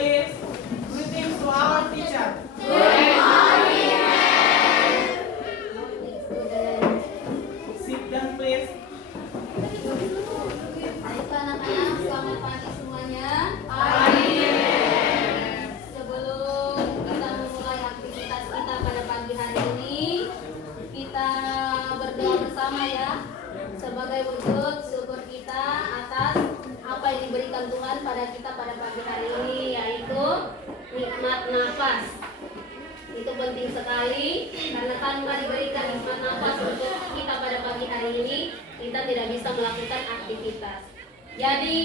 please. Greetings to our teacher. Sit down, please. Baiklah anak-anak, selamat pagi semuanya. Sebelum kita memulai aktivitas kita pada pagi hari ini, kita berdoa bersama ya. Sebagai wujud syukur kita atas apa yang diberikan Tuhan pada kita pada pagi hari ini, yaitu nikmat nafas. Itu penting sekali karena tanpa diberikan nikmat nafas untuk kita pada pagi hari ini, kita tidak bisa melakukan aktivitas. Jadi,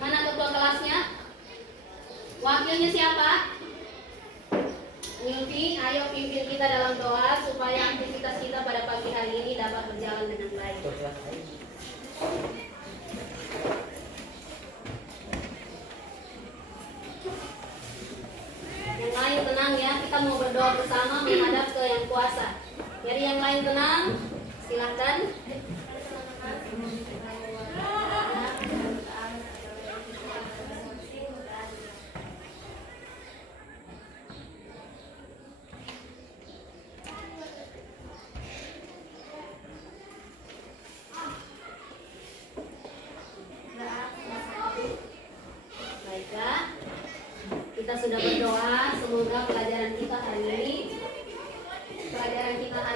mana ketua kelasnya? Wakilnya siapa? Mimpi, ayo pimpin kita dalam doa supaya aktivitas kita pada pagi hari ini dapat berjalan dengan baik. Yang lain tenang ya, kita mau berdoa bersama menghadap ke yang kuasa. Jadi yang lain tenang, silakan. Baiklah, kita sudah berdoa, semoga pelajaran kita hari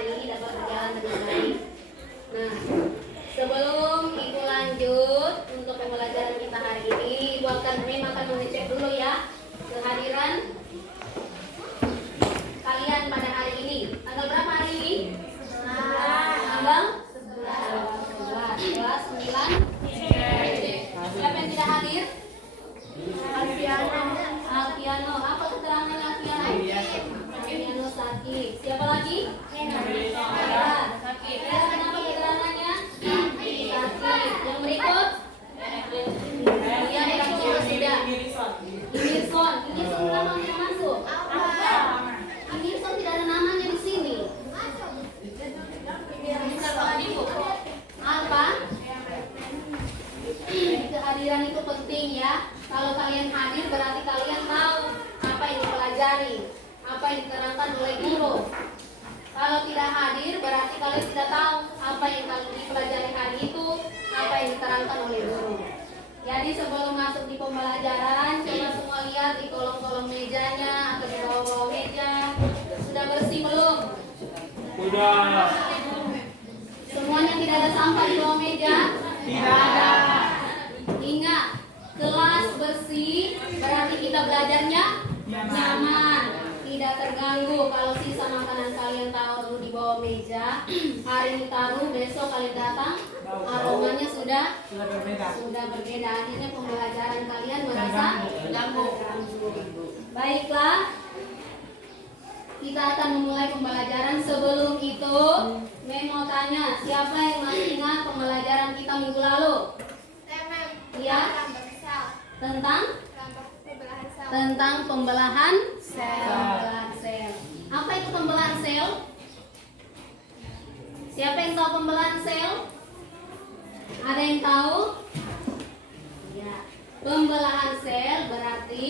ini dapat berjalan dengan baik. Nah, sebelum Ibu lanjut untuk pembelajaran kita hari ini, Ibu akan mengecek dulu ya kehadiran kalian pada hari ini. Tanggal berapa hari ini? Tanggal 11, 9. Siapa yang tidak hadir? Alfiano. Apa keterangan Alfiano? Alfiano sakit. Siapa lagi? Sakit. Kenapa keterangannya? Sakit. Yang berikut? Iya, sudah. Imirson kenapa tidak masuk? Imirson tidak ada namanya di sini. Apa? Kehadiran itu penting ya. Kalau kalian hadir berarti kalian tahu apa yang dipelajari, apa yang diterangkan oleh guru. Kalau tidak hadir berarti kalian tidak tahu apa yang kalian dipelajari hari itu, apa yang diterangkan oleh guru. Jadi sebelum masuk di pembelajaran, coba semua lihat di kolom-kolom mejanya atau di bawah-bawah meja. Sudah bersih belum? Sudah. Semuanya tidak ada sampah di bawah meja? Tidak ada. Ingat, kelas bersih berarti kita belajarnya nyaman, tidak terganggu. Kalau sisa makanan kalian taruh dulu di bawah meja, hari ini taruh, besok kalian datang, aromanya sudah berbeda. Akhirnya pembelajaran kalian merasa terganggu. Baiklah, kita akan memulai pembelajaran. Sebelum itu, Mem mau tanya, siapa yang masih ingat pembelajaran kita minggu lalu? Iya. Tentang pembelahan sel. Apa itu pembelahan sel? Siapa yang tahu pembelahan sel? Ada yang tahu? Ya. Pembelahan sel berarti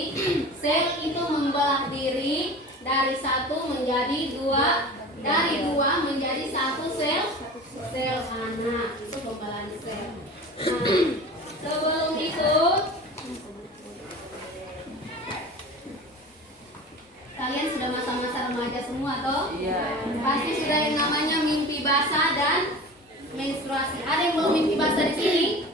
sel itu membelah diri dari satu menjadi dua, dari dua menjadi satu sel anak. Itu pembelahan sel. Nah, sebelum itu kalian sudah masa-masa remaja semua toh? Iya. Pasti sudah yang namanya mimpi basah dan menstruasi. Ada yang belum mimpi basah di sini?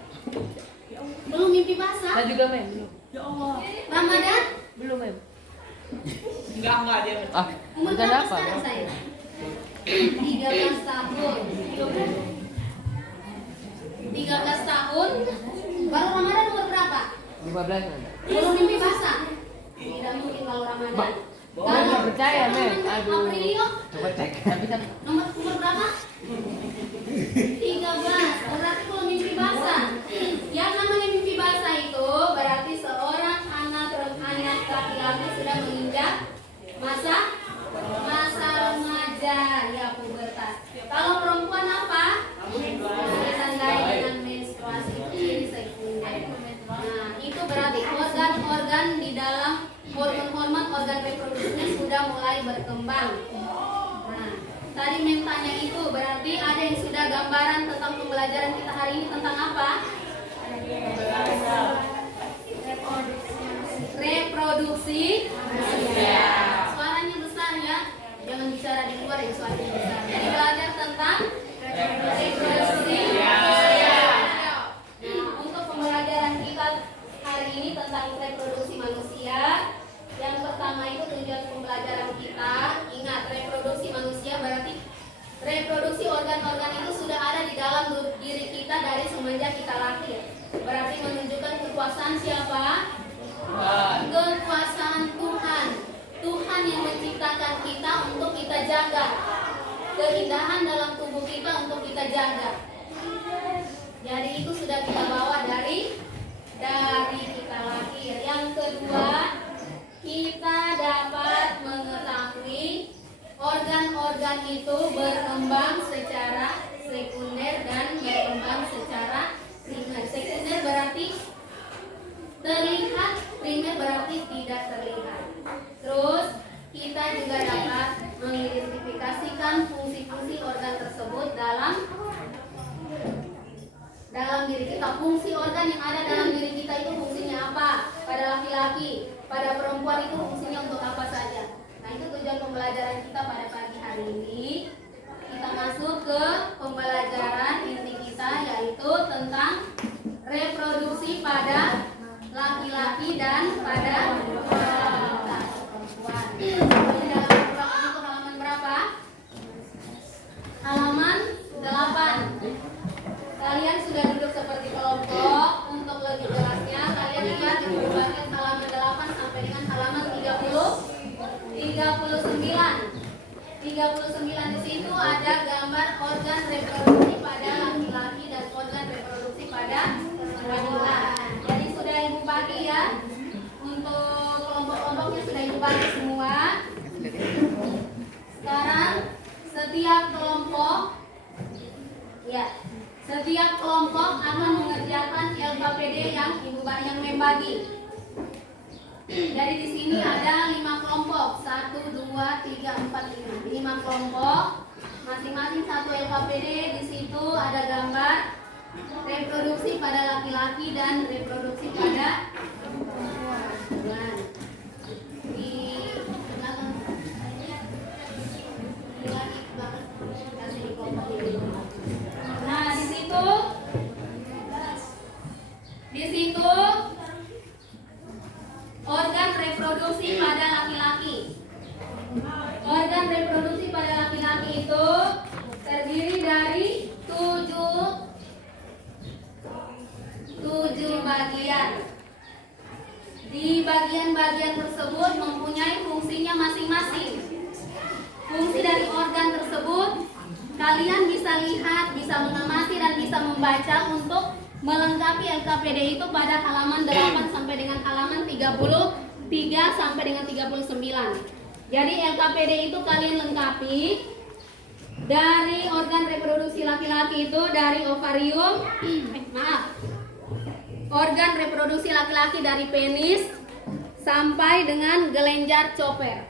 Belum mimpi basah? Saya juga Mem, belum. Ya Allah. Ramadan? Belum Mem. Enggak dia. Umur Bukan berapa apa? sekarang saya? 13 tahun. 13 tahun. Baru Ramadan umur berapa? 15 Mem. Belum mimpi basah? Tidak mungkin kalau Ramadan. Mem nggak percaya Mem. Aduh. Aprilio? Coba cek. Tapi kan Umur berapa? 13. Berarti belum mimpi basah. Yang namanya mimpi basah itu berarti seorang anak laki-laki sudah menginjak masa remaja, ya pubertas. Kalau perempuan apa? Ditandai dengan menstruasi, itu jadi sekundel. Nah, itu berarti organ-organ di dalam hormon-hormon organ reproduksinya sudah mulai berkembang. Nah, tadi mentanya itu berarti ada yang sudah gambaran tentang pembelajaran kita hari ini tentang apa? Reproduksi manusia. Suaranya besar ya, jangan bicara di luar ya, suaranya besar. Jadi belajar tentang reproduksi manusia. Nah, untuk pembelajaran kita hari ini tentang reproduksi manusia, yang pertama itu tujuan pembelajaran kita. Ingat, reproduksi manusia berarti reproduksi organ-organ itu sudah ada di dalam diri kita dari semenjak kita lahir. Berarti menunjukkan kekuasaan siapa? Kekuasaan Tuhan. Tuhan yang menciptakan kita untuk kita jaga. Keindahan dalam tubuh kita untuk kita jaga. Jadi itu sudah kita bawa dari kita lahir. Yang kedua, kita dapat mengetahui organ-organ itu berkembang secara sekunder dan berkembang secara primer. Sekunder berarti terlihat, primer berarti tidak terlihat. Terus kita juga dapat mengidentifikasikan fungsi-fungsi organ tersebut dalam diri kita. Fungsi organ yang ada dalam diri kita itu fungsinya apa? Pada laki-laki, pada perempuan itu fungsinya untuk apa saja. Nah, itu tujuan pembelajaran kita pada pagi hari ini. Kita masuk ke pembelajaran inti kita, yaitu tentang reproduksi pada laki-laki dan pada perempuan. Di dalam program itu halaman berapa? Halaman 8. Kalian sudah duduk seperti kelompok. Untuk lebih jelasnya, kalian lihat di bagian halaman 8 sampai dengan halaman 39 di situ ada gambar organ reproduksi pada laki-laki dan organ reproduksi pada wanita. Jadi sudah ibu bagi ya, untuk kelompok-kelompoknya sudah ibu bagi semua. Sekarang setiap kelompok akan mengerjakan LKPD yang ibu yang membagi. Jadi di sini ada 5 kelompok, 1, 2, 3, 4, 5. 5 kelompok, masing-masing satu LKPD. Di situ ada gambar reproduksi pada laki-laki dan reproduksi pada perempuan. Di belakang, kasih di kelompok ini. Nah, di situ organ reproduksi pada laki-laki. Organ reproduksi pada laki-laki itu terdiri dari 7 bagian. Di bagian-bagian tersebut mempunyai fungsinya masing-masing. Fungsi dari organ tersebut kalian bisa lihat, bisa mengamati dan bisa membaca untuk melengkapi LKPD itu pada halaman 8 sampai dengan halaman 33 sampai dengan 39. Jadi LKPD itu kalian lengkapi dari organ reproduksi laki-laki itu dari ovarium, organ reproduksi laki-laki dari penis sampai dengan kelenjar Chopper.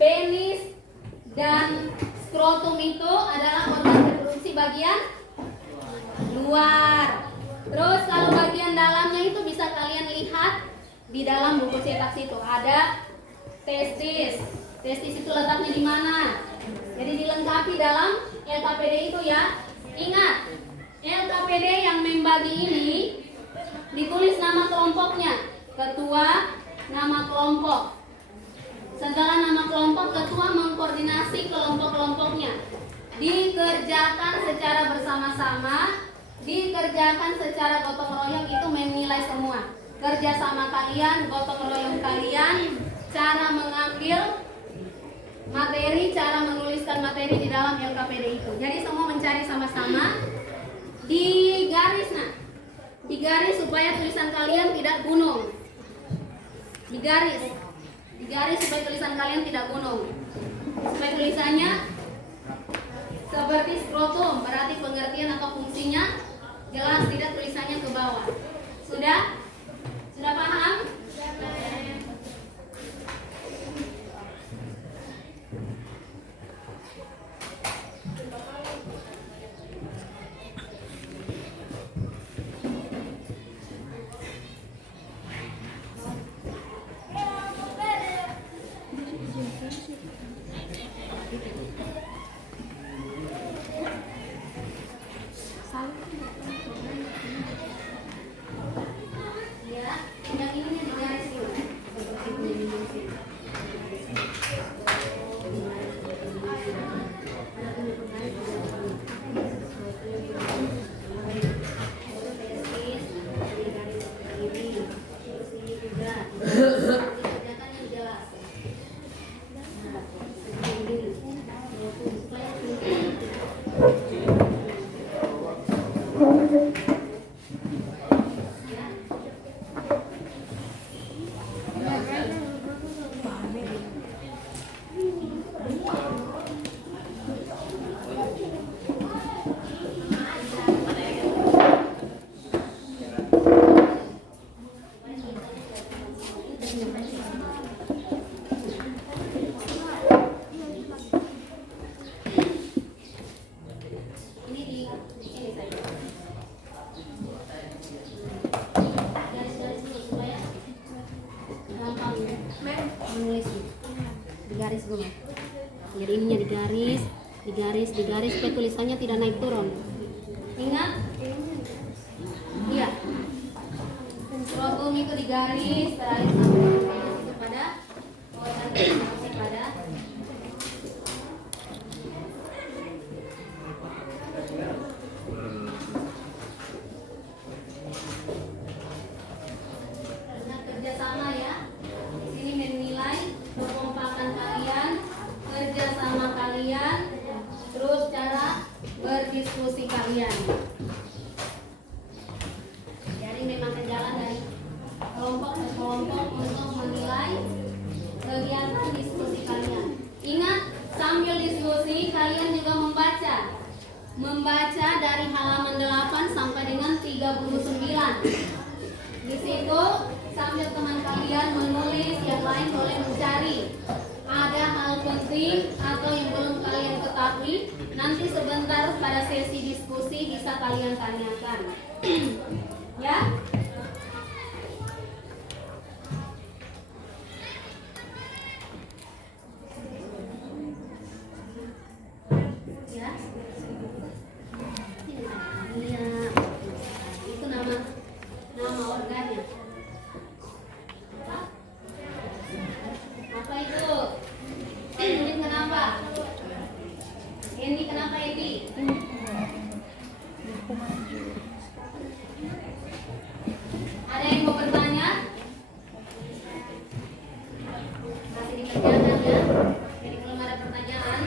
Penis dan skrotum itu adalah organ reproduksi bagian luar. Terus kalau bagian dalamnya itu bisa kalian lihat di dalam buku cetak situ ada testis. Testis itu letaknya di mana? Jadi dilengkapi dalam LKPD itu ya. Ingat, LKPD yang membagi ini ditulis nama kelompoknya, ketua, nama kelompok. Setelah nama kelompok, ketua mengkoordinasi kelompok-kelompoknya. Dikerjakan secara bersama-sama, dikerjakan secara gotong royong, itu menilai semua. Kerja sama kalian, gotong royong kalian, cara mengambil materi, cara menuliskan materi di dalam LKPD itu. Jadi semua mencari sama-sama, digaris digaris supaya tulisan kalian tidak gunung. Digaris supaya tulisan kalian tidak gunung. Supaya tulisannya seperti skrotum, berarti pengertian atau fungsinya jelas, tidak tulisannya ke bawah. Sudah paham? dulu Mem. Jadi ininya digaris, digaris supaya tulisannya tidak naik turun. Ingat? Iya. Skrotum itu digaris, terakhir sampai kepada organ reproduksi pada kerjasama ya. Di sini menilai kekompakan kalian, kerjasama kalian, terus cara berdiskusi kalian. Jadi memang berjalan dari kelompok ke kelompok untuk menilai kegiatan diskusi kalian. Ingat, sambil diskusi kalian juga membaca dari halaman 8 sampai dengan 39. Di situ sambil teman kalian menulis, yang lain boleh mencari. Ada hal penting atau yang belum kalian ketahui, nanti sebentar pada sesi diskusi bisa kalian tanyakan. Ya? Ya? Iya. Itu nama organnya. Apa itu? Ini kenapa? Ini kenapa Edi? Ada yang mau bertanya? Masih dikerjakan ya? Jadi belum ada pertanyaan.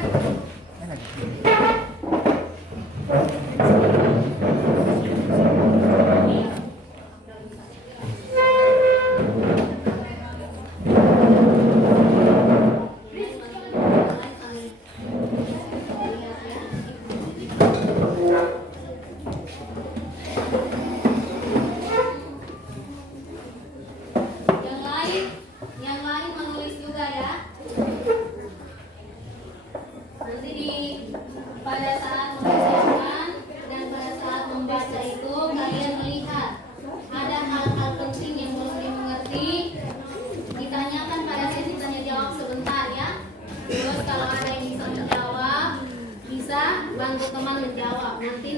Yang lain menulis juga ya. Nanti pada saat mengerjakan dan pada saat membaca itu kalian melihat ada hal-hal penting yang belum dimengerti, ditanyakan pada sesi tanya jawab sebentar ya. Terus kalau ada yang bisa menjawab, bisa bantu teman menjawab. Nanti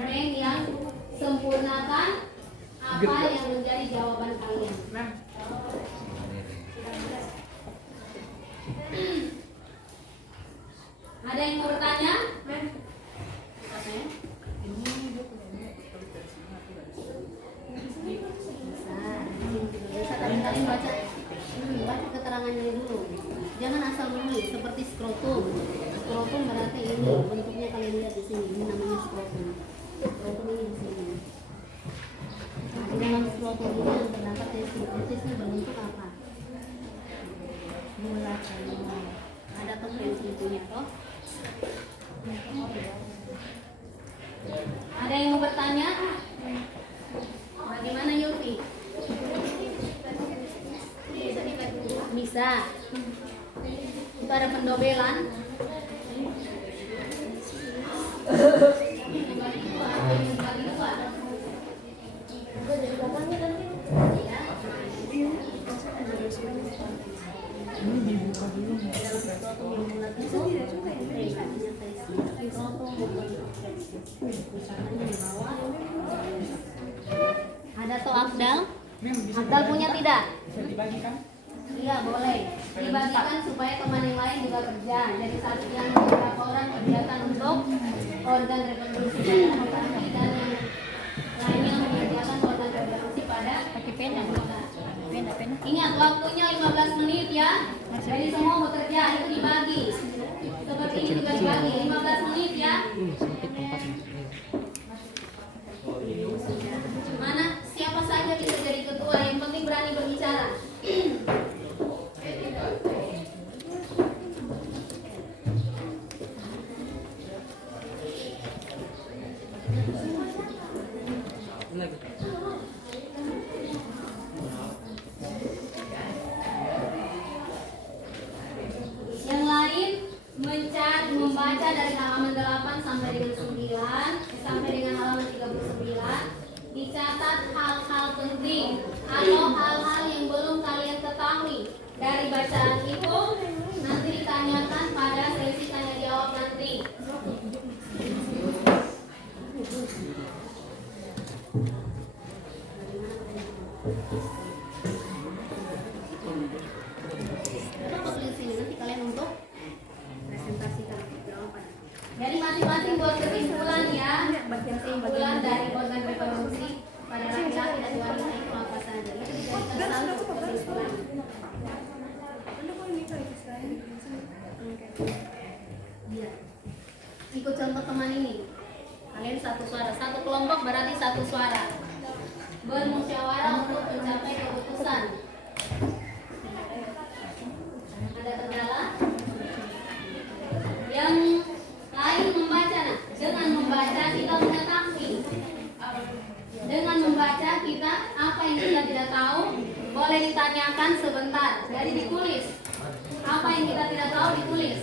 Meng yang sempurnakan apa yang menjadi jawaban kalian. Ada yang mau bertanya? Bisa tapi kalian baca keterangannya dulu. Jangan asal menulis seperti skrotum. Skrotum berarti ini bentuknya kalian lihat di sini. Ini namanya skrotum. Skrotum ini di sini. Nah, di dalam skrotum ini yang terdapat tesisnya berbentuk apa? Bulat. Ada toh yang sebetulnya toh? Ada yang mau bertanya? Bagaimana Yulfi? Bisa. Itu ada pendobelan. Ada toh Afdal? Afdal punya tidak? Bisa dibagikan? Iya boleh. Dibagikan supaya teman yang lain juga kerja. Jadi satu yang beberapa orang kerjakan untuk organ reproduksi dan yang lainnya mengerjakan organ reproduksi pada pakai pena. Ingat waktunya 15 menit ya. Jadi semua bekerja itu dibagi. Seperti ini juga dibagi 15 menit ya. Mana siapa saja bisa jadi ketua, yang penting berani berbicara. Yang lain membaca dari halaman 8 sampai dengan 9 sampai dengan halaman 39. Dicatat hal-hal penting atau hal-hal yang belum kalian ketahui dari bacaan itu. Nanti Coba tulis sini nanti kalian untuk presentasikan jawaban. Jadi masing-masing buat kesimpulan ya. Kesimpulan dari organ reproduksi pada laki-laki dan wanita itu apa saja? Itu dijadikan satu kesimpulan. Iya. Ikut contoh teman ini. Kalian satu suara, satu kelompok berarti satu suara. Bermusyawarah untuk mencapai keputusan. Ada kendala? Yang lain membaca, nah. Dengan membaca kita mengetahui. Dengan membaca kita apa yang kita tidak tahu boleh ditanyakan sebentar. Jadi ditulis. Apa yang kita tidak tahu ditulis.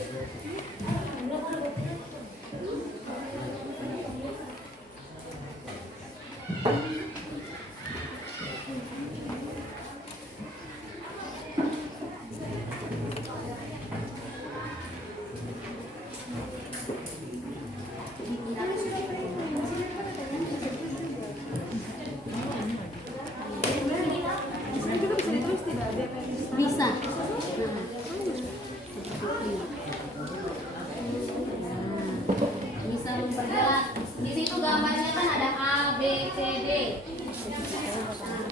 Bisa. Bisa memperjelas. Di situ gambarnya kan ada A, B, C, D.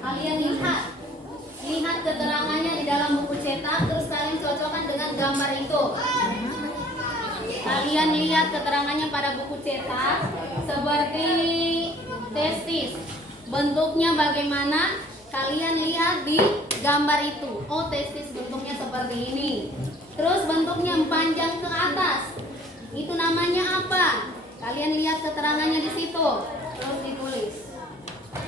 Kalian lihat keterangannya di dalam buku cetak, terus kalian cocokkan dengan gambar itu. Kalian lihat keterangannya pada buku cetak seperti testis. Bentuknya bagaimana? Kalian lihat di gambar itu. Oh, testis bentuknya seperti ini. Terus bentuknya panjang ke atas. Itu namanya apa? Kalian lihat keterangannya di situ. Terus ditulis.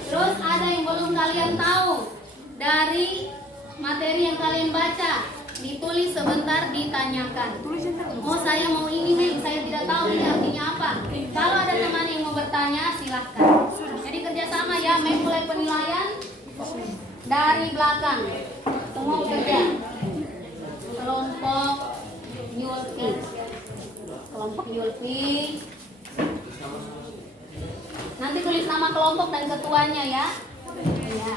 Terus ada yang belum kalian tahu dari materi yang kalian baca. Ditulis sebentar, ditanyakan. Oh, saya mau ini nih, saya tidak tahu ini artinya apa. Kalau ada teman yang mau bertanya, silahkan. Jadi kerjasama ya, mulai penilaian dari belakang. Semua bekerja. Kelompok Yulfi. Kelompok Yulfi. Nanti tulis nama kelompok dan ketuanya ya. Ya.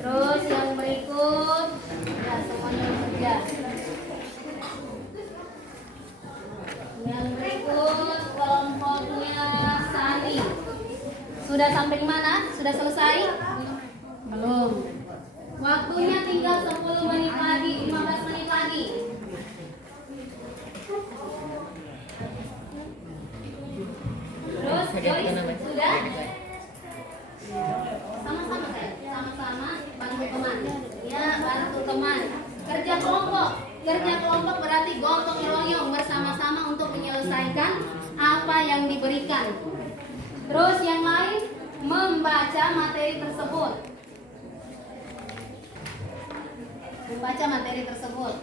Terus yang berikut, ya semuanya bekerja. Yang berikut kelompoknya Sani. Sudah sampai di mana? Sudah selesai? Belum. Waktunya tinggal 10 menit lagi, 15 menit lagi. Terus Joyce, sudah? Sama-sama saya, sama-sama bantu teman. Ya, bantu teman. Kerja kelompok berarti gotong royong bersama-sama untuk menyelesaikan apa yang diberikan. Terus yang lain membaca materi tersebut. Membaca materi tersebut.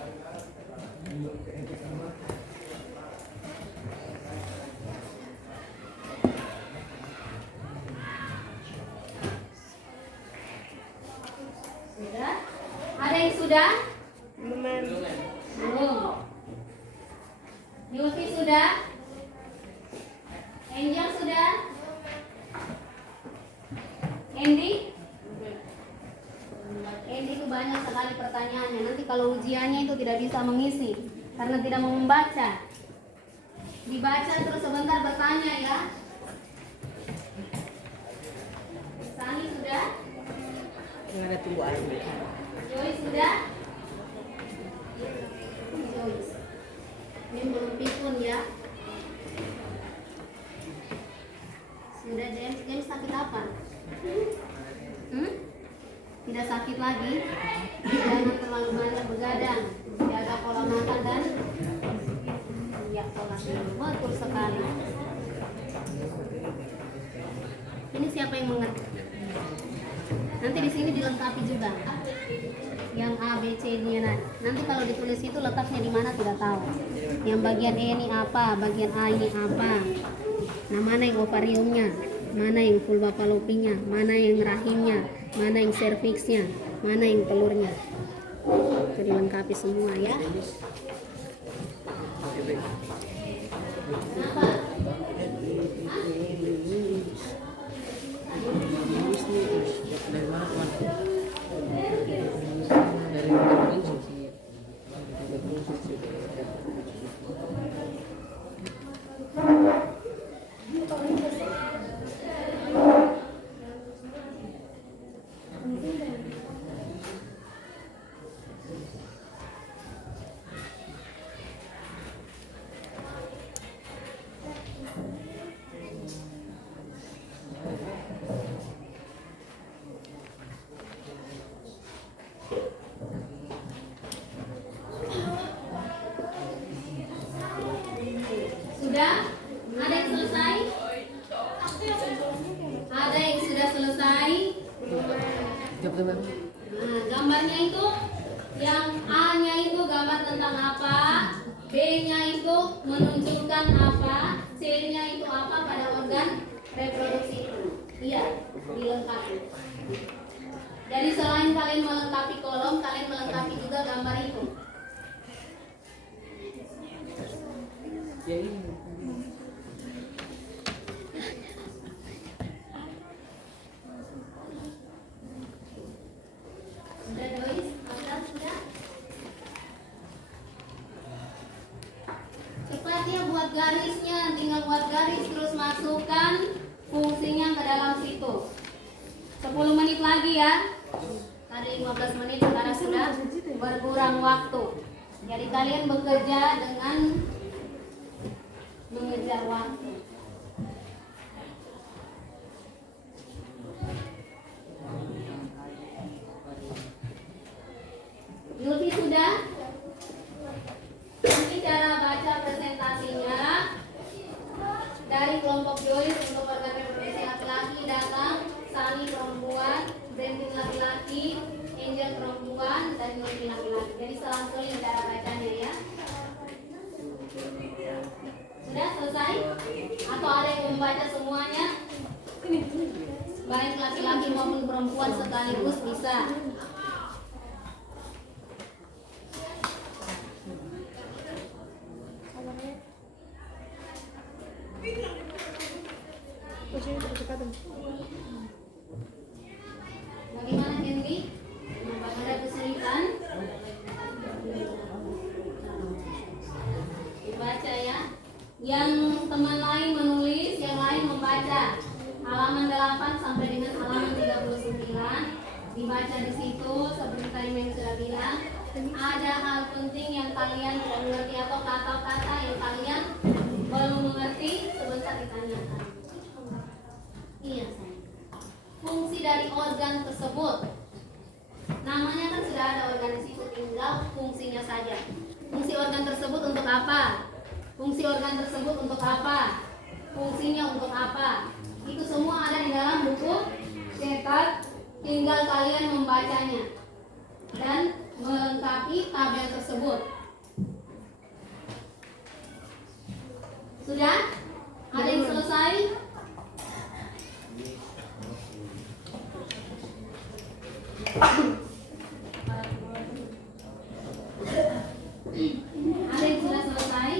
Sudah? Ada yang sudah? Belum. Yulfi sudah? Angel sudah? Andy? Andy itu banyak sekali pertanyaannya. Nanti kalau ujiannya itu tidak bisa mengisi karena tidak mau membaca. Dibaca terus sebentar bertanya ya. Sani sudah? Yang ada tunggu aja. Joyce sudah? Joyce. Ini belum pikun ya. Sudah James. James sakit apa? Tidak sakit lagi. Jangan terlalu banyak begadang. Jaga pola makan dan ya pola tidur. Betul sekali. Ini siapa yang mengerti? Nanti di sini dilengkapi juga. Yang A, B, C ini nanti kalau ditulis itu letaknya di mana tidak tahu. Yang bagian E ini apa, bagian A ini apa. Nah, mana yang ovariumnya, mana yang vulva fallopinya, mana yang rahimnya, mana yang serviksnya, mana yang telurnya. Itu dilengkapi semua ya. Kenapa? Jawab teman. Nah, gambarnya itu yang A-nya itu gambar tentang apa, B-nya itu menunjukkan apa, C-nya itu apa pada organ reproduksi itu. Iya, dilengkapi. Jadi selain kalian melengkapi kolom, kalian melengkapi juga gambar itu. Sudah Dois? Masa sudah? Cepat ya buat garisnya, tinggal buat garis terus masukkan fungsinya ke dalam situ. 10 menit lagi ya. Tadi 15 menit, sekarang sudah berkurang waktu. Jadi kalian bekerja dengan mengejar waktu. Yulfi sudah? Nanti cara baca presentasinya dari kelompok Joyce untuk organ reproduksi laki-laki datang, Sani perempuan, Brandon laki-laki, Angel perempuan, dan Yulfi laki-laki. Jadi selang-seling cara bacanya ya. Sudah selesai? Atau ada yang membaca semuanya? Baik laki-laki maupun perempuan sekaligus bisa. Bagaimana Henry? Ada kesulitan? Dibaca ya. Yang teman lain menulis, yang lain membaca. Halaman 8 sampai dengan halaman 39. Dibaca di situ seperti tadi yang sudah bilang. Ada hal penting yang kalian tidak mengerti atau kata-kata yang kalian belum mengerti, sebentar ditanyakan. Iya, sayang. Fungsi dari organ tersebut. Namanya kan sudah ada organ di situ, tinggal fungsinya saja. Fungsi organ tersebut untuk apa? Fungsi organ tersebut untuk apa? Fungsinya untuk apa? Itu semua ada di dalam buku cetak, tinggal kalian membacanya dan melengkapi tabel tersebut. Sudah? Ada yang selesai? Ada yang sudah selesai?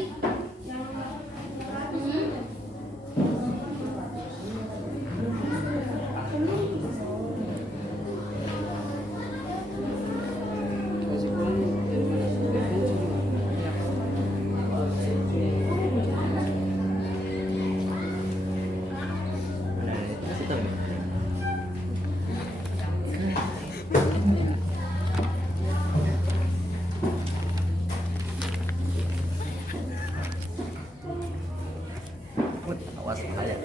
Awas bahaya.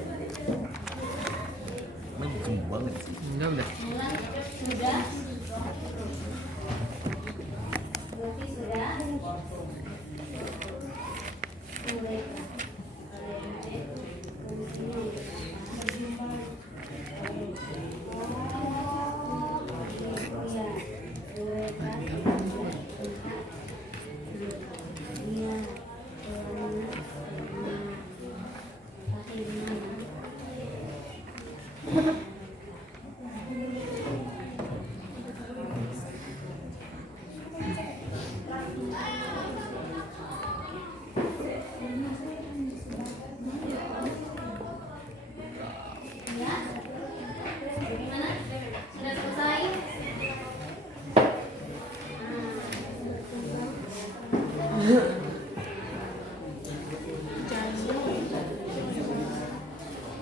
Menggem banget sih. Udah. Sudah? Berarti sudah? Mulai. Ya? Bagaimana? Sudah selesai?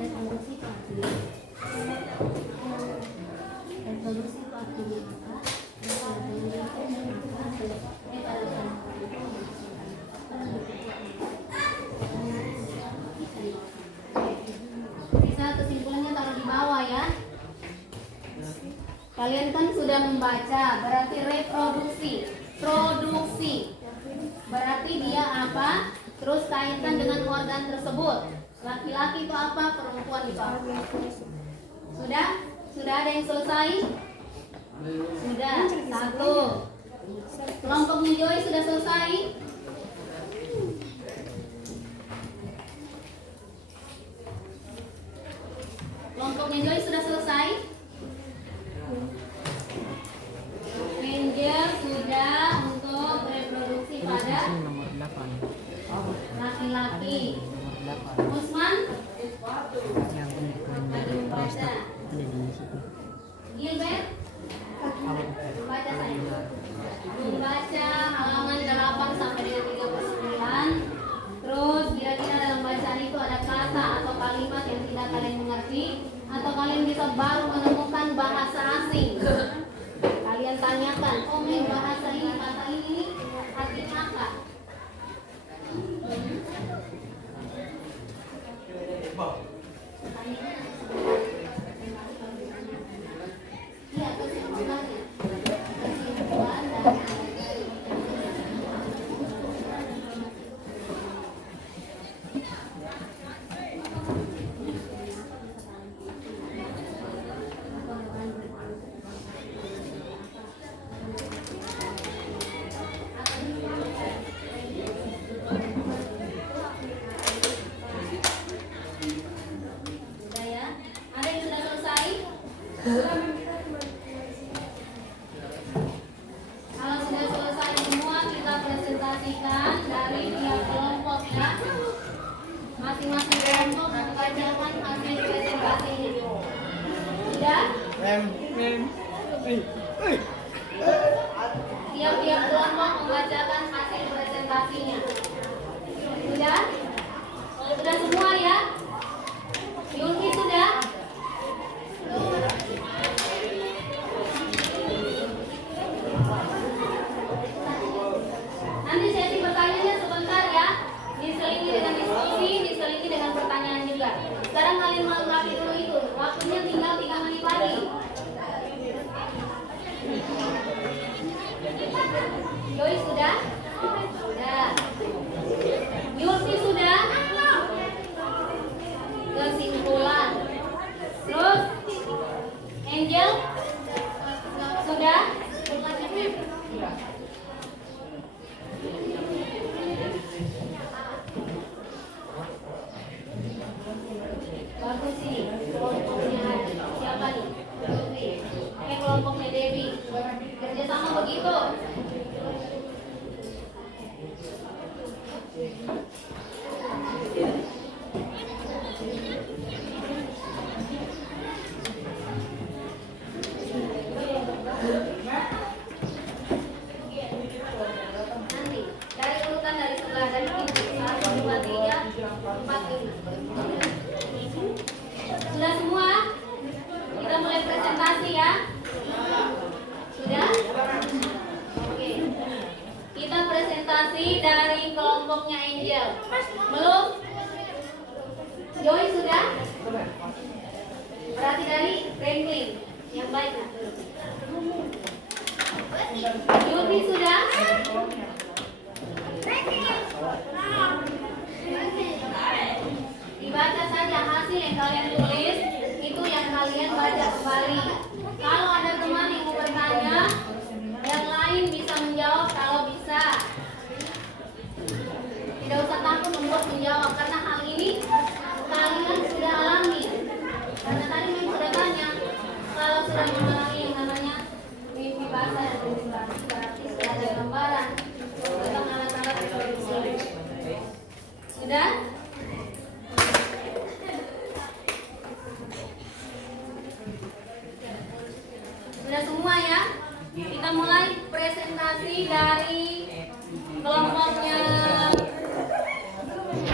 Reproduksi itu artinya bisa kesimpulannya taruh di bawah ya. Kalian kan sudah membaca, berarti reproduksi, produksi. Berarti dia apa? Terus kaitkan dengan organ tersebut. Laki-laki itu apa? Perempuan itu apa? Sudah? Sudah ada yang selesai? Sudah. Satu. Kelompoknya Joy sudah selesai? Kelompoknya Joy sudah selesai? Angel sudah untuk reproduksi pada Nomor 8. laki-laki. Nomor 8. Usman Yang bukan lagi membaca. ada di situ. Gilbert membaca saya. Membaca halaman 8 sampai dengan 39. Terus kira-kira dalam bacaan itu ada kata atau kalimat yang tidak kalian mengerti, atau kalian bisa baru menemukan bahasa asing. Kalian tanyakan, oh ini bahasa ini, kata ini artinya apa? Iya, kesimpulannya. Kesimpulan dari sudah ya. Ada yang sudah selesai? Kalau sudah selesai semua, kita presentasikan dari tiap kelompok ya. Masing-masing kelompok membacakan hasil presentasinya. Sudah? Tiap-tiap kelompok membacakan hasil presentasinya. Sudah? Sudah semua ya? Yulki sudah? Nanti sesi bertanya sebentar ya. Diselingi dengan diskusi, diselingi dengan pertanyaan juga. Sekarang kalian melengkapi dulu itu. Waktunya tinggal 3 menit lagi. Joy sudah? Sudah. Yulki sudah? Kesimpulan. Terus Angel sudah? Bagus sih. Kelompoknya ada. Siapa nih? Lutfi. Oke, kelompoknya Dewi. Kerjasama begitu. Nanti dari urutan dari sebelah dari pintu 1, 2, 3, 4, 5. Sudah semua? Kita mulai presentasi ya. Sudah? Oke. Kita presentasi dari kelompoknya Angel. Belum? Joy sudah? Berarti dari Franklin. Yang baik. Yuri sudah? Dibaca saja hasil yang kalian tulis, itu yang kalian baca kembali. Kalau ada teman yang mau bertanya, yang lain bisa menjawab kalau bisa. Tidak usah takut untuk menjawab, karena hal ini kalian sudah alami. Karena tadi memang sudah tanya, kalau sudah mengalami yang namanya mimpi bahasa dan presentasi, berarti sudah ada gambaran tentang alat-alat reproduksi. Sudah? Sudah semua ya? Kita mulai presentasi dari kelompoknya.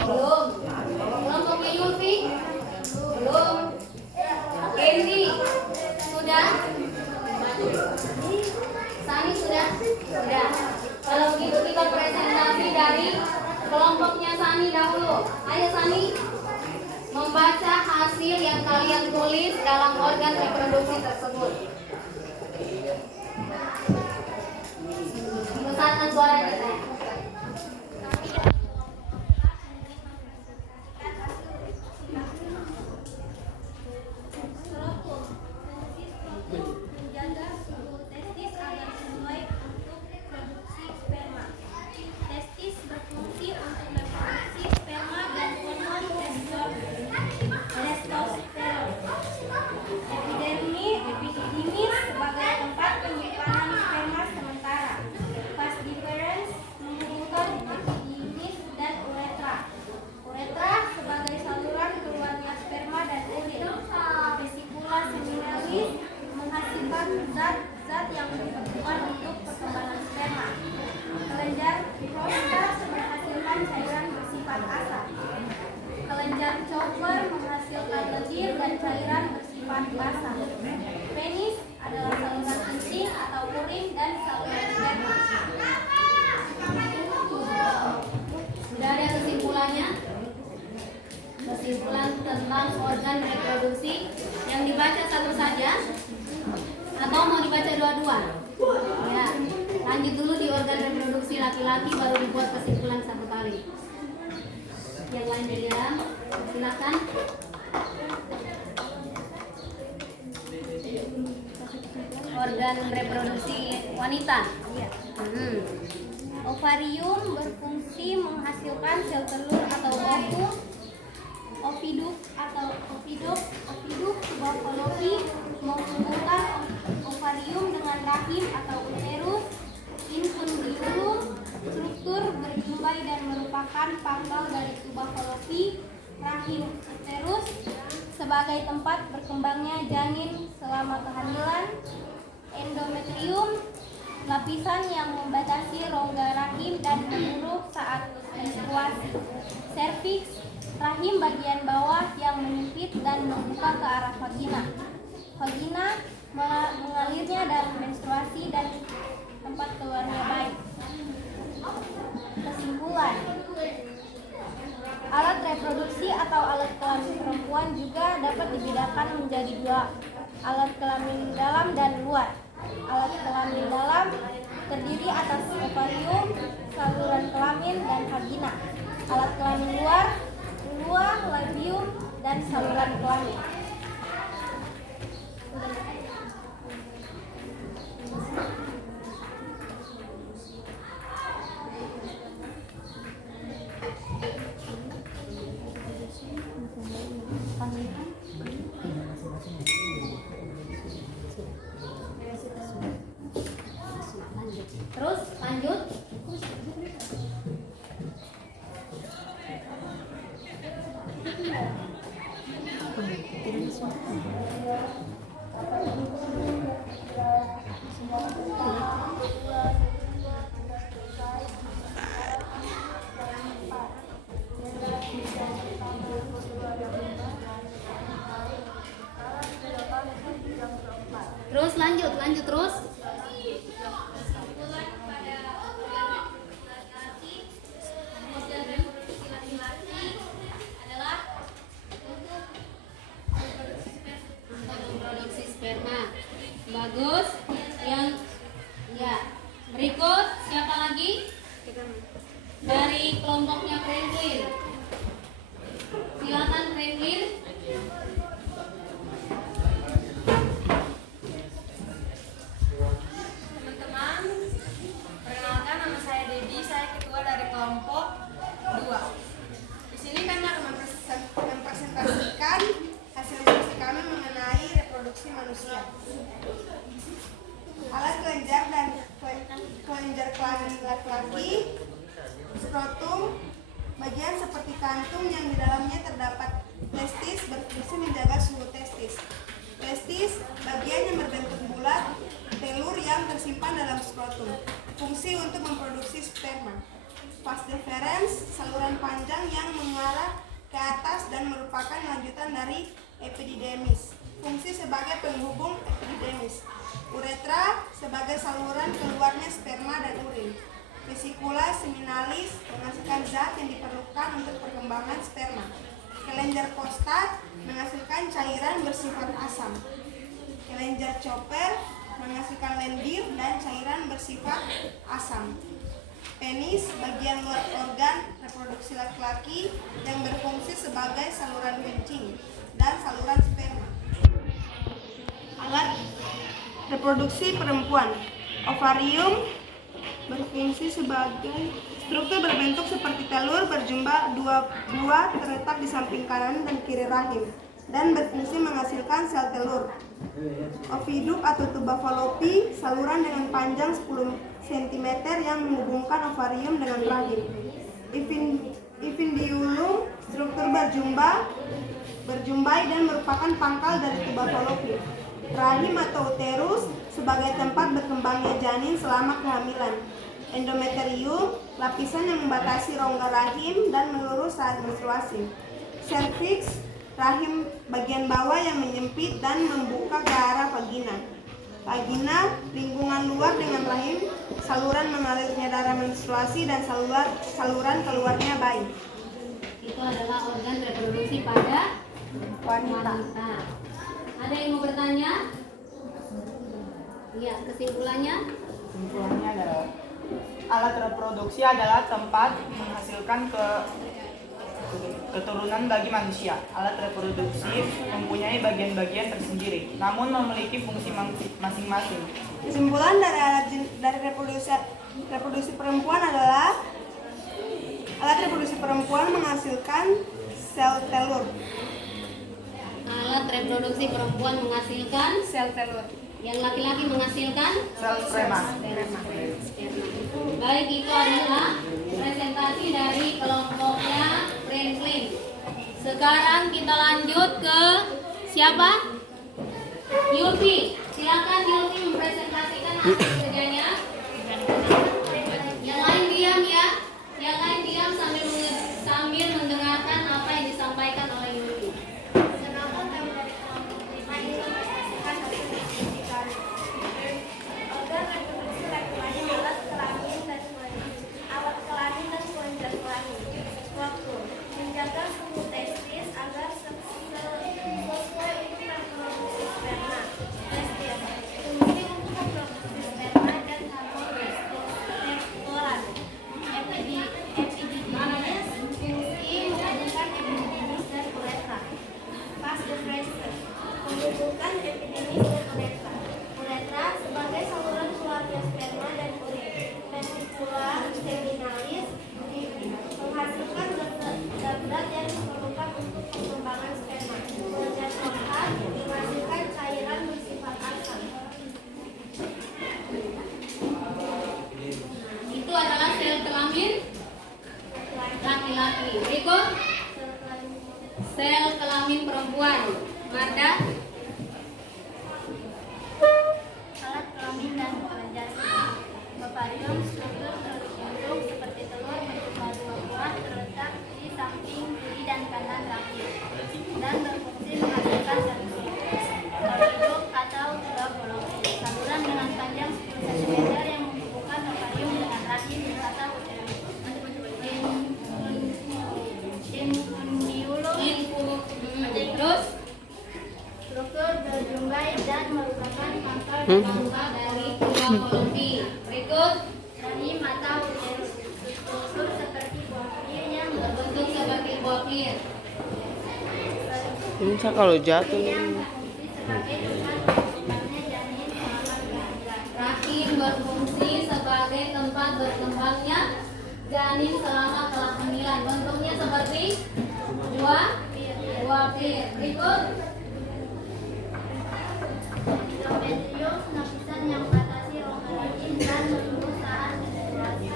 Belum. Kelompoknya Yulfi? Belum. Kendi? Sudah? Sani sudah? Sudah. Kalau begitu kita presentasi dari kelompoknya Sani dahulu. Ayo Sani, membaca hasil yang kalian tulis dalam organ reproduksi tersebut. Besarkan suaranya saya. zat yang diperlukan untuk perkembangan sperma. Kelenjar prostat menghasilkan cairan bersifat asam. Kelenjar chopper menghasilkan lendir dan cairan bersifat basah. Penis adalah saluran kencing atau urin dan saluran sperma. Sudah ada kesimpulannya? Kesimpulan tentang organ reproduksi yang dibaca satu saja atau mau dibaca dua-dua? Ya, lanjut dulu di organ reproduksi laki-laki baru dibuat kesimpulan satu kali. Yang lain di dalam, silakan. Organ reproduksi wanita. Ovarium berfungsi menghasilkan sel telur atau ovum. Oviduk sebuah falopi menghubungkan ovarium dengan rahim atau uterus. Infundibulum struktur berjumbai dan merupakan pangkal dari tuba falopi, rahim, uterus sebagai tempat berkembangnya janin selama kehamilan. Endometrium lapisan yang membatasi rongga rahim dan pembuluh saat menstruasi. Serviks rahim bagian bawah yang menyempit dan membuka ke arah vagina. Vagina mengalirnya darah menstruasi dan tempat keluarnya baik. Kesimpulan, alat reproduksi atau alat kelamin perempuan juga dapat dibedakan menjadi dua, alat kelamin dalam dan luar. Alat kelamin dalam terdiri atas ovarium, saluran kelamin, dan vagina. Alat kelamin luar, labium, dan saluran kelamin. Terus lanjut. Terus lanjut terus. Kesimpulan pada organ laki-laki, organ reproduksi laki-laki adalah untuk Memproduksi sperma. Bagus. Yang ya, berikut siapa lagi? Dari kelompoknya Franklin. Silakan Franklin. Teman-teman, perkenalkan nama saya Dedi, saya ketua dari kelompok 2. Di sini kami akan mempresentasikan hasil diskusi kami mengenai reproduksi manusia. Alat kelenjar dan kelenjar kelamin laki-laki, skrotum, bagian seperti kantung yang di dalamnya terdapat testis berfungsi menjaga suhu testis. Testis, bagian yang berbentuk bulat, telur yang tersimpan dalam skrotum, fungsi untuk memproduksi sperma. Vas deferens, saluran panjang yang mengarah ke atas dan merupakan lanjutan dari epididymis, fungsi sebagai penghubung epididymis. Uretra, sebagai saluran keluarnya sperma dan urin. Vesicula seminalis, menghasilkan zat yang diperlukan untuk perkembangan sperma. Kelenjar prostat, menghasilkan cairan bersifat asam. Kelenjar chopper, menghasilkan lendir dan cairan bersifat asam. Penis, bagian luar organ reproduksi laki-laki yang berfungsi sebagai saluran kencing dan saluran sperma. Alat reproduksi perempuan, ovarium, berfungsi sebagai struktur berbentuk seperti telur berjumlah dua buah terletak di samping kanan dan kiri rahim dan berfungsi menghasilkan sel telur. Oviduk atau tuba falopi, saluran dengan panjang 10 cm yang menghubungkan ovarium dengan rahim. Infundibulum, struktur berjumbai dan merupakan pangkal dari tuba falopi. Rahim atau uterus sebagai tempat berkembangnya janin selama kehamilan. Endometrium, lapisan yang membatasi rongga rahim dan melurus saat menstruasi. Cervix, rahim bagian bawah yang menyempit dan membuka ke arah vagina. Vagina, lingkungan luar dengan rahim, saluran mengalirnya darah menstruasi dan saluran keluarnya bayi. Itu adalah organ reproduksi pada Wanita. Ada yang mau bertanya? Iya, kesimpulannya? Kesimpulannya adalah alat reproduksi adalah tempat menghasilkan keturunan bagi manusia. Alat reproduksi mempunyai bagian-bagian tersendiri, namun memiliki fungsi masing-masing. Kesimpulan dari reproduksi perempuan adalah alat reproduksi perempuan menghasilkan sel telur. Alat reproduksi perempuan menghasilkan Sel telur. yang laki-laki menghasilkan Sel sperma. Baik, itu adalah presentasi dari kelompoknya Franklin. Sekarang kita lanjut ke siapa? Yulfi. Silakan Yulfi mempresentasikan hasil kerjanya. Yang lain diam ya. Yang lain diam sambil mendengarkan apa yang disampaikan oleh Yulfi. Sedangkan kami dari kelompok 5 ini mempresentasikan hasil penyelidikan organ reproduksi laki-laki, alat kelamin dan kelenjar kelamin. Waktu menjaga suhu testis agar sesuai untuk reproduksi sperma. Testis fungsi untuk memproduksi sperma dan hormon testosteron. Epididymis fungsi menghubungkan epididymis dan uretra. Vas deferens menghubungkan epididymis dan uretra. Uretra sebagai saluran keluarnya sperma dan urin. Vesicula seminalis menghasilkan zat-zat yang diperlukan untuk pengembangan sperma. Kelenjar prostat menghasilkan cairan bersifat asam. Itu adalah sel kelamin laki-laki. Berikut sel kelamin perempuan. Marda. Alat kelamin dan kelenjar kelamin. Ovarium, struktur telur seperti telur berupa dua buah terletak di samping kiri dan kanan rahim dan berfungsi menghasilkan spermatozoid. Oviduk atau tulang pologi. Saluran dengan panjang 10 cm yang menghubungkan ovarium dengan rahim atau uterus. Terus Struktur berjumlah dan merupakan pangkal dampak dari tulang pologi. Berikut rahim atau uterus. Struktur seperti buah pir yang berbentuk seperti buah pir. Ini kalau jatuh berfungsi sebagai tempat berkembangnya janin selama kehamilan. Rahim berfungsi sebagai tempat berkembangnya janin selama kehamilan. Bentuknya seperti buah pir. Berikut Endometrium lapisan yang membatasi rongga rahim dan melurus saat menstruasi.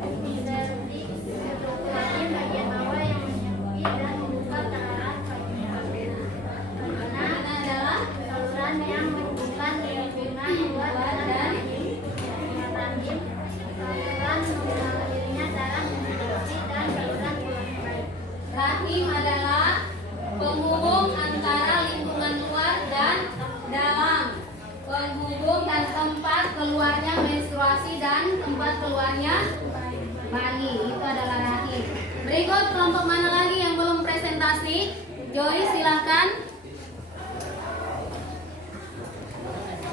Epidermis struktur rahim bagian bawah yang menyempit dan membuka ke arah vagina. Vagina adalah saluran yang menghubungkan lingkungan luar dan rahim. Saluran mengalirnya darah menstruasi dan saluran keluarnya bayi. rahim adalah penghubung antara lingkungan luar dan dalam, penghubung dan tempat keluarnya menstruasi dan tempat keluarnya bayi. Itu adalah rahim. Berikut kelompok mana lagi yang belum presentasi? Joy, silakan.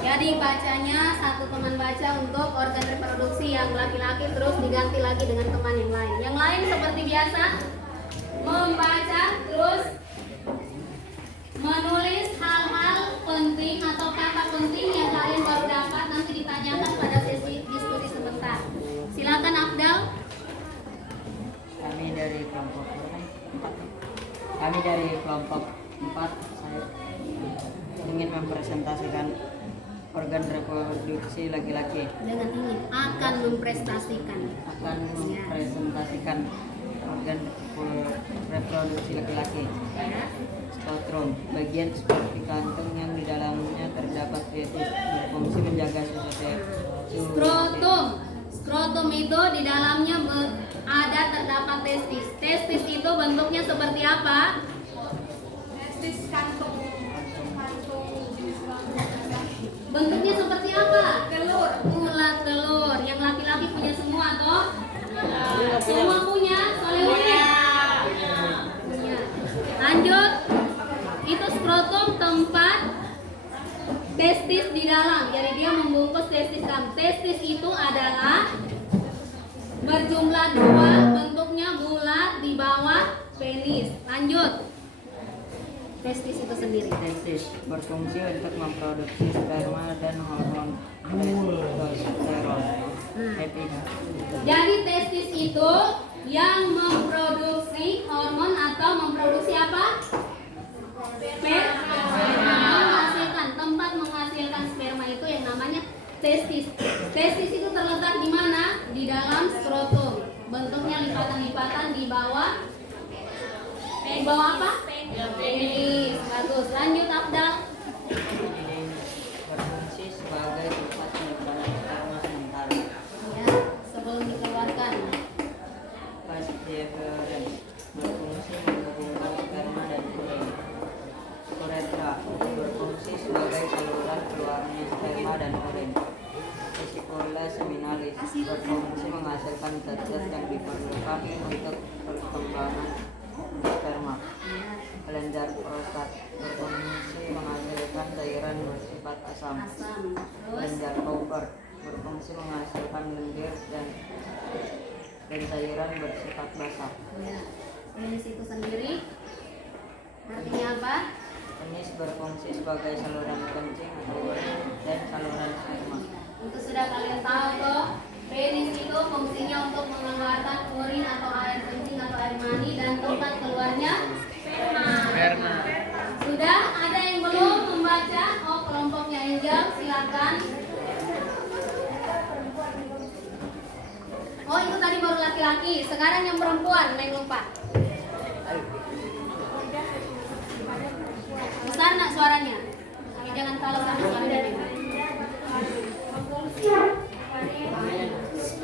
Jadi bacanya satu teman baca untuk organ reproduksi yang laki-laki, terus diganti lagi dengan teman yang lain. Yang lain seperti biasa membaca terus menulis hal-hal penting atau kata penting yang kalian baru dapat, nanti ditanyakan pada sesi diskusi sebentar. Silakan Afdal. Kami dari kelompok 4 saya ingin mempresentasikan organ reproduksi laki-laki. Dengan ingin akan mempresentasikan. Organ reproduksi laki-laki. Ya. Scrotum, bagian seperti kantung yang di dalamnya terdapat testis, berfungsi menjaga suhu Skrotum. Skrotum itu di dalamnya ada terdapat testis. Testis itu bentuknya seperti apa? Testis kantung jenis kelamin. Bentuknya seperti apa? Telur. Ulat telur. Yang laki-laki punya semua toh? Semua punya? Solehudin? Punya. Lanjut. Itu skrotum tempat testis di dalam. Jadi dia membungkus testis kamu. Testis itu adalah berjumlah 2, bentuknya bulat di bawah penis. Lanjut. Testis itu sendiri. testis berfungsi untuk memproduksi sperma dan hormon testosteron. Jadi testis itu yang memproduksi hormon atau memproduksi apa? Sperma. Menghasilkan, tempat menghasilkan sperma itu yang namanya testis. Testis itu terletak di mana? Di dalam skrotum. Bentuknya lipatan-lipatan di bawah. Di bawah apa? Penis. Bagus. Lanjut Abdal. Ini berfungsi sebagai tempat penyimpanan sperma sementara. Ya, sebelum dikeluarkan. Pasieferens berfungsi menghubungkan sperma dan urin. Uretra berfungsi sebagai saluran keluarnya sperma dan urin. Vesicula seminalis berfungsi menghasilkan zat-zat yang diperlukan untuk perkembangan sperma. Kelenjar prostat berfungsi menghasilkan cairan bersifat asam. Asam. Terus Kelenjar Cowper berfungsi menghasilkan lendir dan cairan bersifat basah. ya, penis itu sendiri artinya apa? Penis berfungsi sebagai saluran kencing atau urin dan saluran sperma. Itu sudah kalian tahu toh. Penis itu fungsinya untuk mengeluarkan urin atau air kencing atau air mani dan tempat keluarnya sperma. Sudah ada yang belum membaca? Oh, kelompoknya Angel, silakan. Oh, itu tadi baru laki-laki. Sekarang yang perempuan, Neng lupa. Besar nak suaranya? Jangan kalau sama suaranya.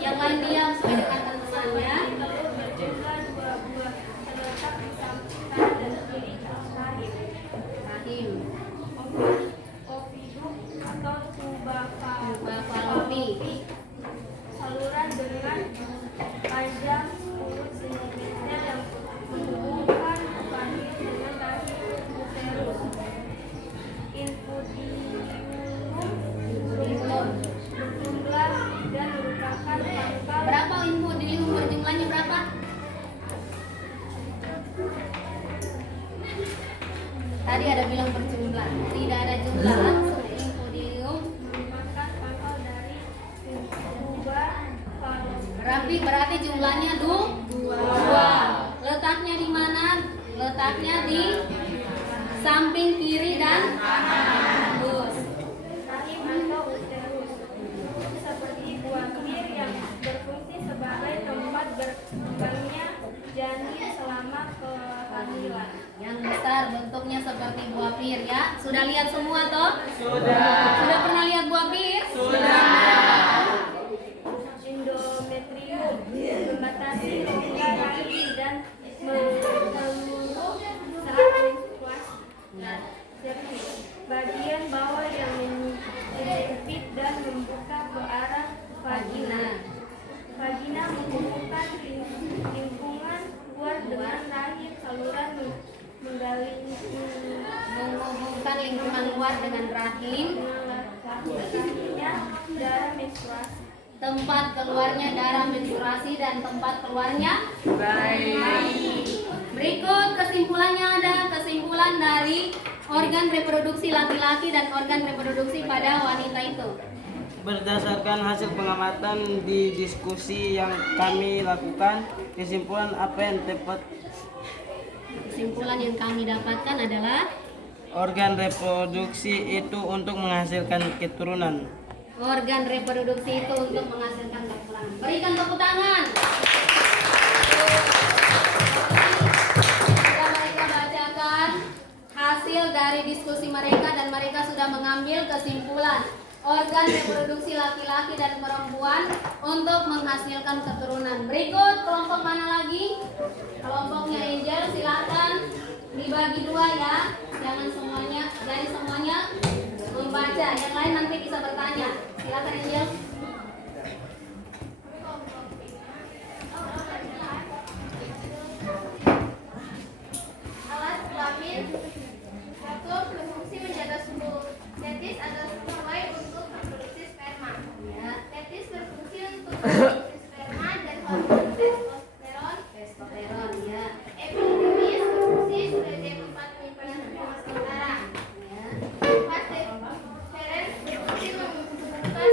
Yang lain diam supaya dengarkan temannya. Rahim. Ovidum atau Bafalopi. saluran dengan panjang 10 cm yang menghubungkan kelamin dengan rahim uterus. Infudium berjumlah dan merupakan pangkal. Berapa infodium berjumlahnya berapa? Tadi ada bilang berjumlah. Tidak ada jumlah langsung infodium. Merupakan pangkal dari tuba Rapi berarti jumlahnya 2. Letaknya di mana? Letaknya di samping kiri dan kanan. Bagus. rahim atau uterus seperti buah pir yang berfungsi sebagai tempat berkembangnya janin selama kehamilan. Yang besar bentuknya seperti buah pir ya. Sudah lihat semua toh? Sudah pernah lihat buah pir? Endometrium membatasi rongga rahim dan seluruh serat menstruasi. Bagian bawah yang menyempit dan membuka ke arah vagina. Vagina menghubungkan lingkungan luar dengan rahim. Saluran Menghubungkan lingkungan luar dengan rahim. mengalirnya darah menstruasi. Tempat keluarnya darah menstruasi dan tempat keluarnya bayi. Berikut kesimpulannya ada kesimpulan dari organ reproduksi laki-laki dan organ reproduksi pada wanita itu. Berdasarkan hasil pengamatan di diskusi yang kami lakukan, kesimpulan apa yang tepat? Kesimpulan yang kami dapatkan adalah Organ reproduksi itu untuk menghasilkan keturunan. organ reproduksi itu untuk menghasilkan keturunan. Berikan tepuk tangan. Sudah mereka bacakan hasil dari diskusi mereka dan mereka sudah mengambil kesimpulan organ reproduksi laki-laki dan perempuan untuk menghasilkan keturunan. Berikut kelompok mana lagi? Kelompoknya Angel, silakan dibagi dua ya. Jangan semuanya, jadi semuanya membaca. Yang lain nanti bisa bertanya. Silakan Angel. Alat kelamin satu berfungsi menjaga suhu tetis atau sesuai untuk memproduksi sperma. Tetis berfungsi untuk memproduksi sperma dan hormon testosteron. Epididymis berfungsi sebagai tempat penyimpanan sperma sementara. Tempat deferens berfungsi membentukkan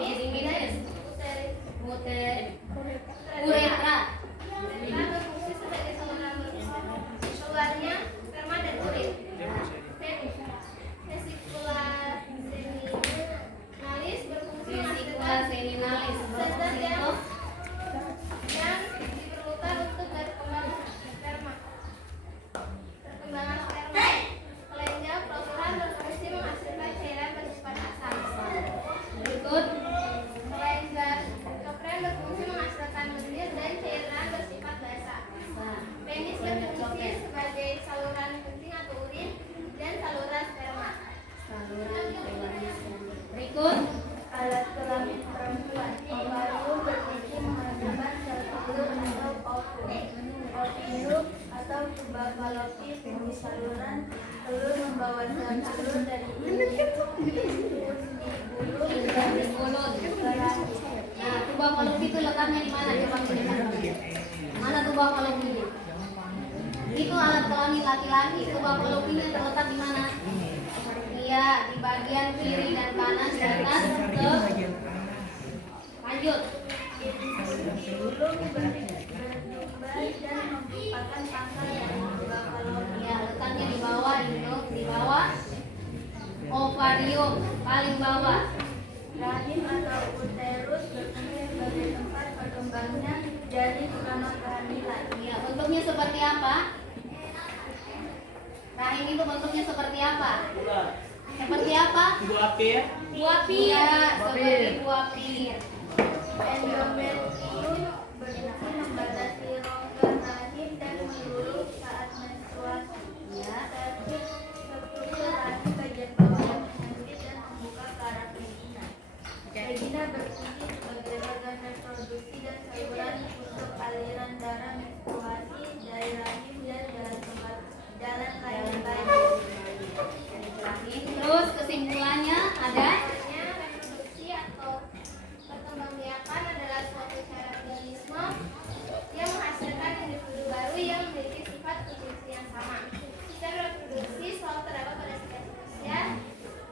epididymis dan uretra. Uretra berfungsi sebagai saluran keluarnya sperma dan urin. Vesicula seminalis berfungsi menghasilkan zat yang diperlukan untuk perkembangan sperma. Kelenjar prostat berfungsi menghasilkan cairan bersifat asam. Berikut. Kelenjar cokren berfungsi menghasilkan lendir dan cairan bersifat basah. Penis berfungsi sebagai saluran kencing atau urin dan saluran sperma. Berikut. Alat kelamin perempuan. Ovarium berfungsi menghasilkan sel telur atau ovum atau tuba falopi. Fungsi saluran telur membawa sel telur dari induk di mulut ke rahim. Nah, tuba falopi itu letaknya di mana? Coba tunjukkan. Mana tuba falopinya? Itu alat kelamin laki-laki. Tuba falopinya terletak di mana? Iya, di bagian kiri dan kanan di atas ke. Lanjut. Dan merupakan pangkal dari tuba falopi. Ya, letaknya di bawah induk, di bawah ovarium, paling bawah. Rahim atau uterus berfungsi sebagai tempat berkembangnya janin selama kehamilan. Ya, bentuknya seperti apa? Rahim itu bentuknya seperti apa? Seperti apa? Buah pir. Buah pir. Ya, seperti buah pir. Endometrium berfungsi membatasi rongga rahim dan menggulung saat menstruasi. Ya. Struktur rahim bagian bawah yang menyempit dan membuka ke arah vagina. Vagina berfungsi sebagai organ reproduksi dan saluran untuk aliran darah menstruasi dari rahim dan jalan lain-lain. Terus kesimpulannya ada? Reproduksi atau perkembangbiakan adalah suatu cara biologisme yang menghasilkan individu baru yang memiliki sifat fungsi yang sama. Sistem reproduksi selalu terdapat pada setiap manusia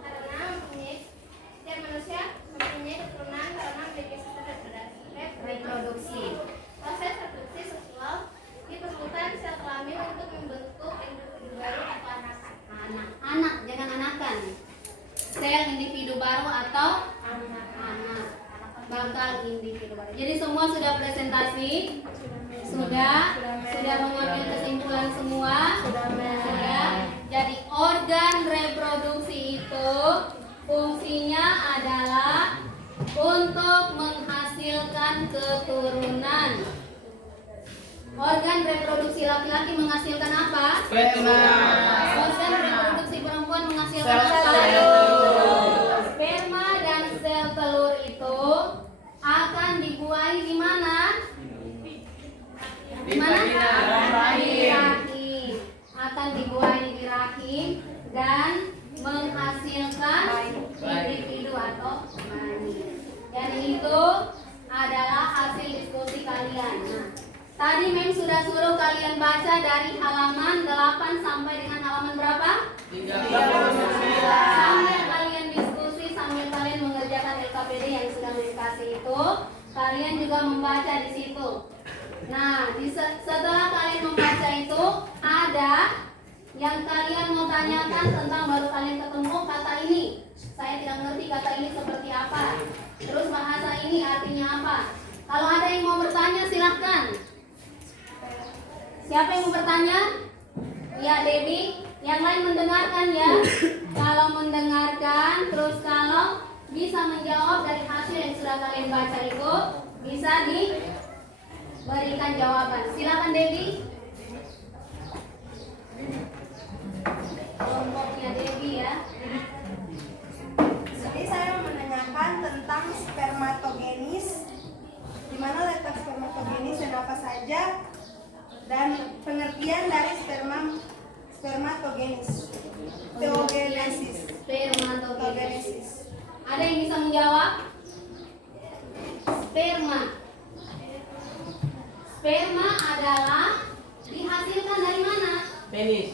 karena setiap manusia mempunyai keturunan karena memiliki sistem reproduksi. Proses reproduksi seksual diperlukan sel kelamin untuk membentuk individu baru atau anakan. Anak, jangan anakan. Sel individu baru atau anak. Bakal individu baru. Jadi semua sudah presentasi? Sudah mengambil kesimpulan semua? Sudah. Jadi organ reproduksi itu fungsinya adalah untuk menghasilkan keturunan. Organ reproduksi laki-laki menghasilkan apa? Organ reproduksi perempuan menghasilkan apa? Sperma dan sel telur itu akan dibuahi di mana? Di mana? Di rahim. Akan dibuahi di rahim dan menghasilkan individu atau mani. Dan itu adalah hasil diskusi kalian. Nah, tadi Mem sudah suruh kalian baca dari halaman 8 sampai dengan halaman berapa? 39. Sambil kalian diskusi, sambil kalian mengerjakan LKPD yang sudah Mem kasih itu, kalian juga membaca di situ. Nah, setelah kalian membaca itu, ada yang kalian mau tanyakan tentang baru kalian ketemu kata ini. Saya tidak mengerti kata ini seperti apa. Terus bahasa ini artinya apa? Kalau ada yang mau bertanya silahkan. Siapa yang mau bertanya? Ya Debbie, yang lain mendengarkan ya. Kalau mendengarkan, terus kalau bisa menjawab dari hasil yang sudah kalian baca itu, bisa diberikan jawaban. Silakan Debbie. Kelompoknya Debbie ya. Jadi saya menanyakan tentang spermatogenis, di mana letak spermatogenis dan apa saja, dan pengertian dari spermatogenis, teogenesis. Spermatogenesis. Ada yang bisa menjawab? Sperma. Sperma adalah dihasilkan dari mana? Penis.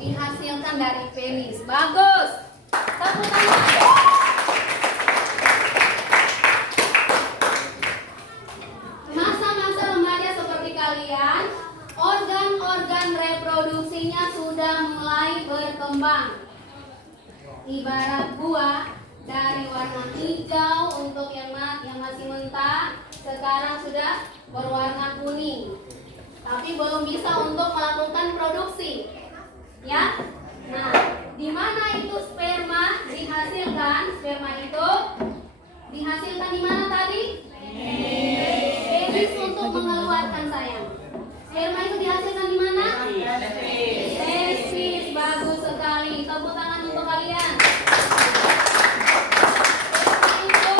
Dihasilkan dari penis. Bagus. Tepuk tangan. Masa-masa remaja seperti kalian, organ-organ reproduksinya sudah mulai berkembang. Ibarat buah dari warna hijau untuk yang masih mentah, sekarang sudah berwarna kuning. Tapi belum bisa untuk melakukan produksi. Ya. Nah, di mana itu sperma dihasilkan? Sperma itu dihasilkan di mana tadi? Penis untuk mengeluarkan sayang. Sperma itu dihasilkan di mana? Testis. Bagus sekali. Tepuk tangan untuk kalian. Sperma itu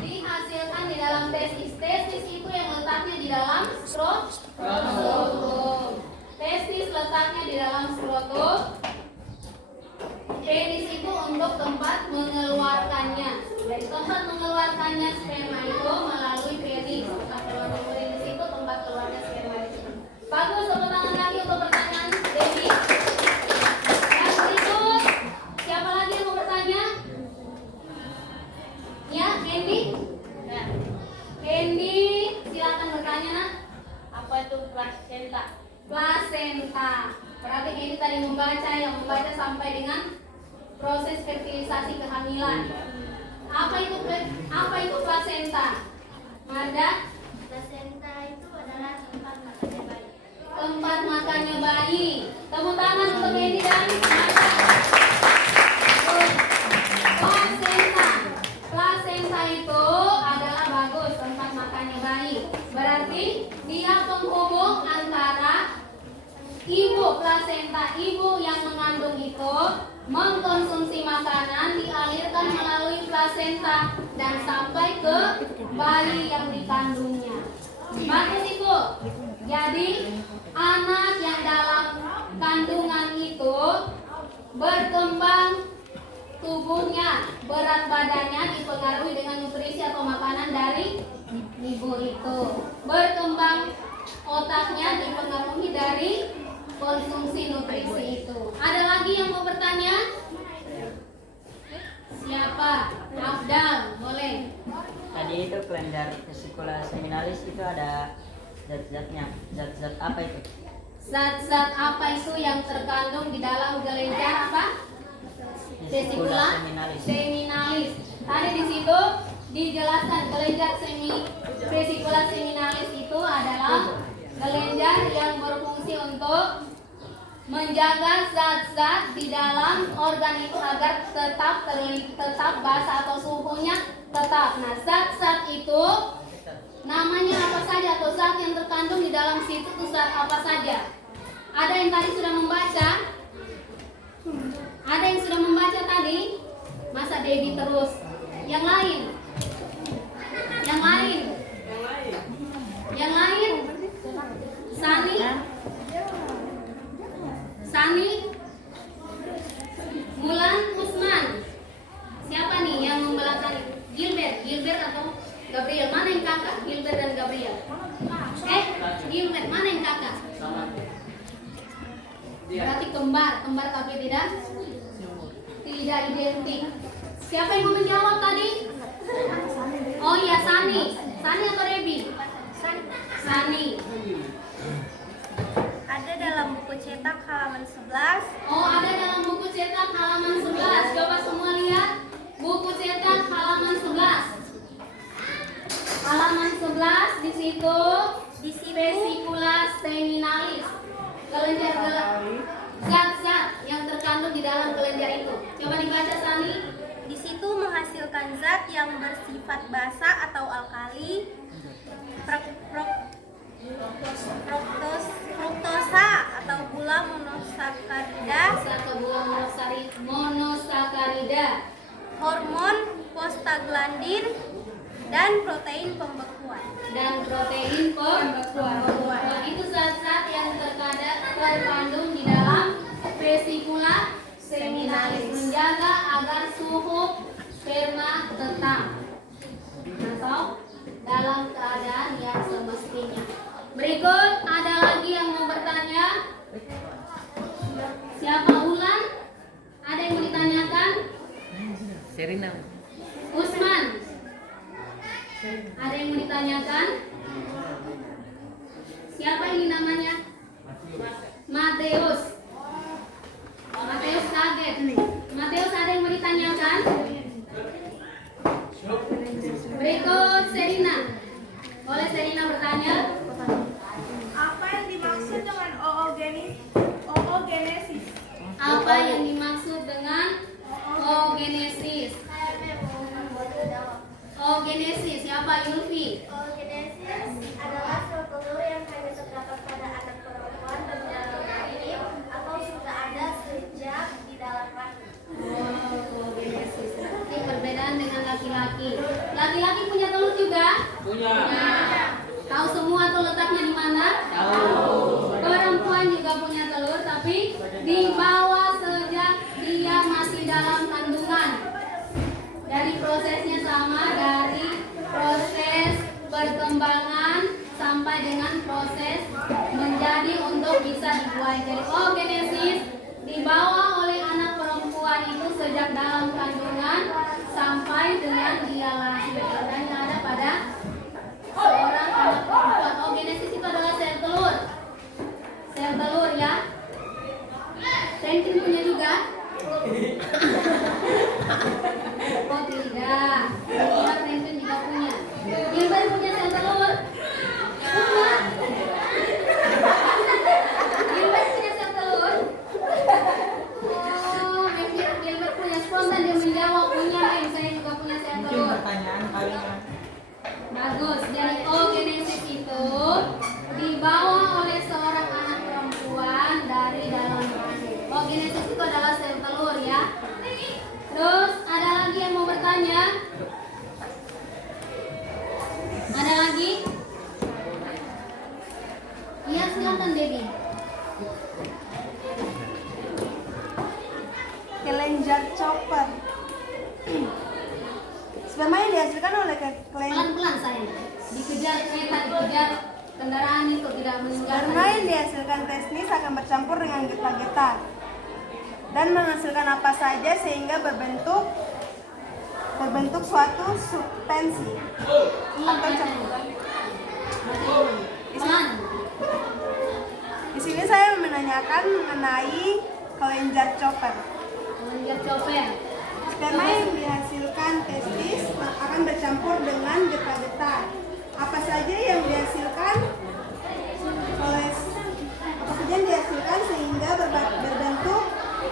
dihasilkan di dalam testis. Testis itu yang letaknya di dalam skrotum. Testis letaknya di dalam skrotum. Penis itu untuk tempat mengeluarkannya. Jadi tempat mengeluarkannya sperma itu melalui penis. Kalau penis itu tempat keluarnya sperma itu. Bagus, tepuk tangan lagi untuk pertanyaan Debbie. Yang berikut, siapa lagi yang mau bertanya? Ya, Candy. Candy, silakan bertanya nak. Apa itu plasenta? Plasenta. Berarti Candy tadi yang membaca sampai dengan proses fertilisasi kehamilan. Apa itu plasenta? Marda? Plasenta itu adalah tempat makannya bayi. Tempat makannya bayi. Tepuk tangan untuk Candy dan Marda. Plasenta. Plasenta itu adalah bagus tempat makannya bayi. Berarti dia penghubung antara ibu plasenta, ibu yang mengandung itu mengkonsumsi makanan dialirkan melalui plasenta dan sampai ke bayi yang dikandungnya. Bagus itu. Jadi anak yang dalam kandungan itu berkembang tubuhnya, berat badannya dipengaruhi dengan nutrisi atau makanan dari ibu itu. Berkembang otaknya dipengaruhi dari konsumsi nutrisi itu. Ada lagi yang mau bertanya? Siapa? Afdal, boleh. Tadi itu kelenjar vesicula seminalis itu ada zat-zatnya. Zat-zat apa itu? Zat-zat apa itu yang terkandung di dalam kelenjar apa? Vesicula seminalis. Tadi di situ dijelaskan kelenjar vesicula seminalis itu adalah kelenjar yang berfungsi untuk menjaga zat-zat di dalam organ itu agar tetap basah atau suhunya tetap. Nah, zat-zat itu namanya apa saja atau zat yang terkandung di dalam situ itu zat apa saja? Ada yang tadi sudah membaca? Ada yang sudah membaca tadi? Masa Debbie terus? Yang lain? Yang lain? Yang lain? Sani? Sani? Mulan? Usman? Siapa nih yang membelakang? Gilbert atau Gabriel? Mana yang kakak? Gilbert dan Gabriel? Gilbert, mana yang kakak? Berarti kembar tapi tidak identik. Siapa yang mau menjawab tadi? Oh iya, Sani atau Rebi? Sani. Ada dalam buku cetak halaman 11. Oh, ada dalam buku cetak halaman 11. Coba semua lihat buku cetak halaman 11. Halaman 11 di situ vesicula seminalis. Kelenjar zat yang bersifat basa atau alkali, fruktosa atau gula monosakarida, hormon prostaglandin, dan protein pembekuan. Itu zat-zat yang terkandung di dalam vesicula seminalis, menjaga agar suhu sperma tetap atau dalam keadaan yang semestinya. Berikut ada lagi yang mau bertanya. Siapa Ulan? Ada yang mau ditanyakan? Serina. Usman. Ada yang mau ditanyakan? Siapa ini namanya? Mateus. Mateus kaget. Mateus, ada yang mau ditanyakan? Berikut Serina. Boleh Serina bertanya? Apa yang dimaksud dengan oogenesis? Apa yang dimaksud dengan oogenesis? Oogenesis, siapa Yulfi? Oogenesis adalah sel telur yang hanya terdapat pada anak perempuan berjalan rahim atau sudah ada sejak di dalam rahim. Oogenesis. Ini perbedaan dengan laki-laki. Laki-laki punya telur juga? Punya. Tahu semua tuh letaknya di mana? Tahu. Perempuan juga punya telur, tapi dibawa sejak dia masih dalam kandungan. Dari prosesnya sama, dari proses perkembangan sampai dengan proses menjadi untuk bisa dibuai. Jadi oogenesis dibawa oleh anak perempuan itu sejak dalam kandungan sampai dengan dia lahir. Dan ada pada seorang anak perempuan. Oogenesis itu adalah sel telur. Sel telur ya. Franklin punya juga? Oh tidak. Kira Franklin juga punya. Gilbert punya sel telur? Punya. Gilbert punya sel telur? Oh, Gilbert punya. Spontan dia menjawab, punya. Saya juga punya sel telur. Pertanyaan paling Bagus. Jadi oogenesis itu dibawa oleh seorang anak perempuan dari dalam rahim. Oogenesis itu adalah sel telur ya. Terus ada lagi yang mau bertanya? Ada lagi? Iya silakan Debbie. Kelenjar chopper. Sperma yang dihasilkan oleh Pelan-pelan saya. Dikejar kereta, dikejar kendaraan itu tidak meninggalkan. sperma yang dihasilkan testis akan bercampur dengan getah-getah dan menghasilkan apa saja sehingga berbentuk suatu substansi atau campuran. Pelan. Di sini saya menanyakan mengenai kelenjar chopper. Kelenjar chopper. Sperma yang dihasilkan testis akan bercampur dengan getah-getah. Apa saja yang dihasilkan sehingga berbentuk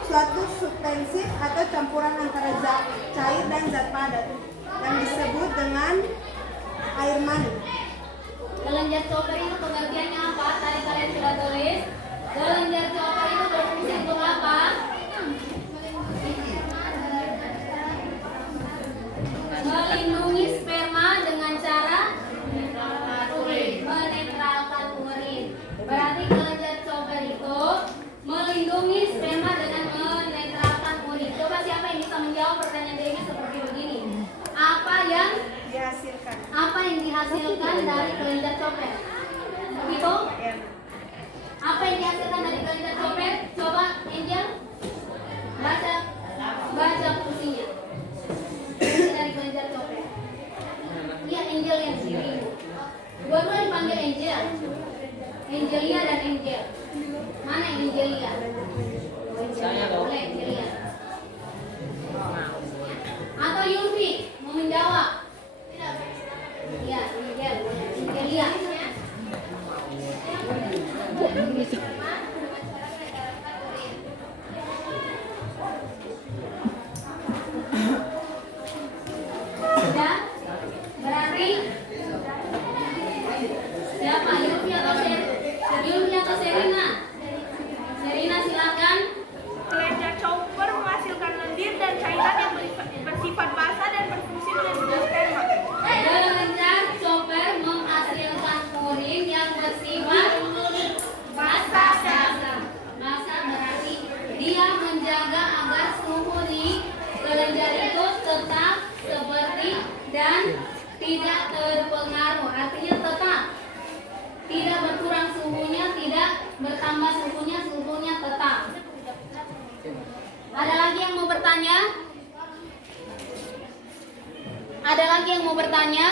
suatu substansi atau campuran antara zat cair dan zat padat yang disebut dengan air mani. Kelenjar chopper itu pengertiannya apa? Tadi kalian sudah tulis. Kelenjar chopper itu berfungsi untuk apa? Melindungi sperma dengan cara menetralkan urin. Berarti kelenjar chopper itu melindungi sperma dengan menetralkan urin. Coba siapa yang bisa menjawab pertanyaan Dewi seperti begini? Apa yang dihasilkan dari kelenjar chopper? Begitu? Apa yang dihasilkan dari kelenjar chopper? Coba Angel baca fungsinya. Fungsi dari kelenjar chopper. Iya Angel yang sendiri. Dua-dua dipanggil Angel. Angelia dan Angel. Mana yang Angelia? Saya dong. Boleh Angelia. Atau Yulfi mau menjawab? Iya Angel. Angelia. tidak terpengaruh, artinya tetap. Tidak berkurang suhunya, tidak bertambah suhunya, suhunya tetap. Ada lagi yang mau bertanya? Ada lagi yang mau bertanya?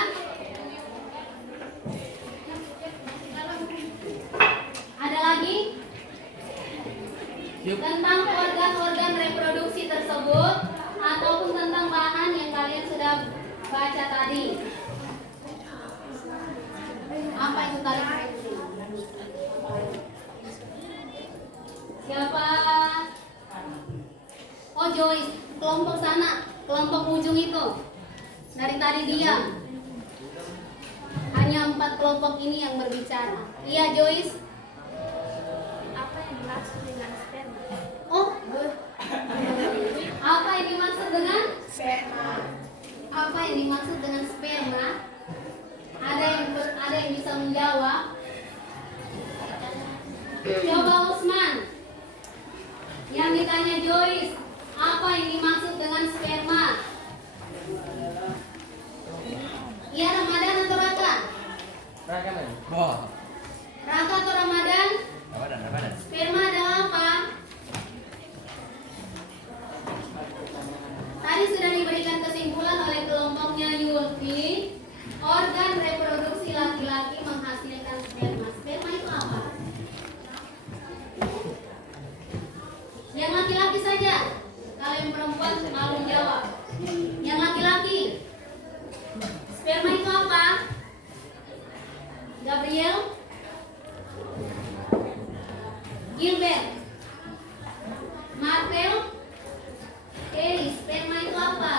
Ada lagi? Tentang organ-organ reproduksi tersebut ataupun tentang bahan yang kalian sudah baca tadi. Apa itu tali reproduksi? Siapa? Oh, Joyce, kelompok sana, kelompok ujung itu. Dari tadi diam. Hanya 4 kelompok ini yang berbicara. Iya, Joyce. Apa yang dimaksud dengan sperma? Oh, apa yang dimaksud dengan Sperma. apa yang dimaksud dengan sperma? Ada yang bisa menjawab? Coba Usman. Yang ditanya Joyce, apa yang dimaksud dengan sperma? Iya, Ramadan atau Raka? Wah. Raka atau Ramadan? Ramadan. Sperma adalah apa? Tadi sudah diberikan kesimpulan oleh kelompoknya Yulfi. Organ reproduksi laki-laki menghasilkan sperma. Sperma itu apa? Yang laki-laki saja. Kalau yang perempuan mau menjawab. Yang laki-laki. Sperma itu apa? Gabriel? Gilbert? Marvel? Kelly, sperma itu apa?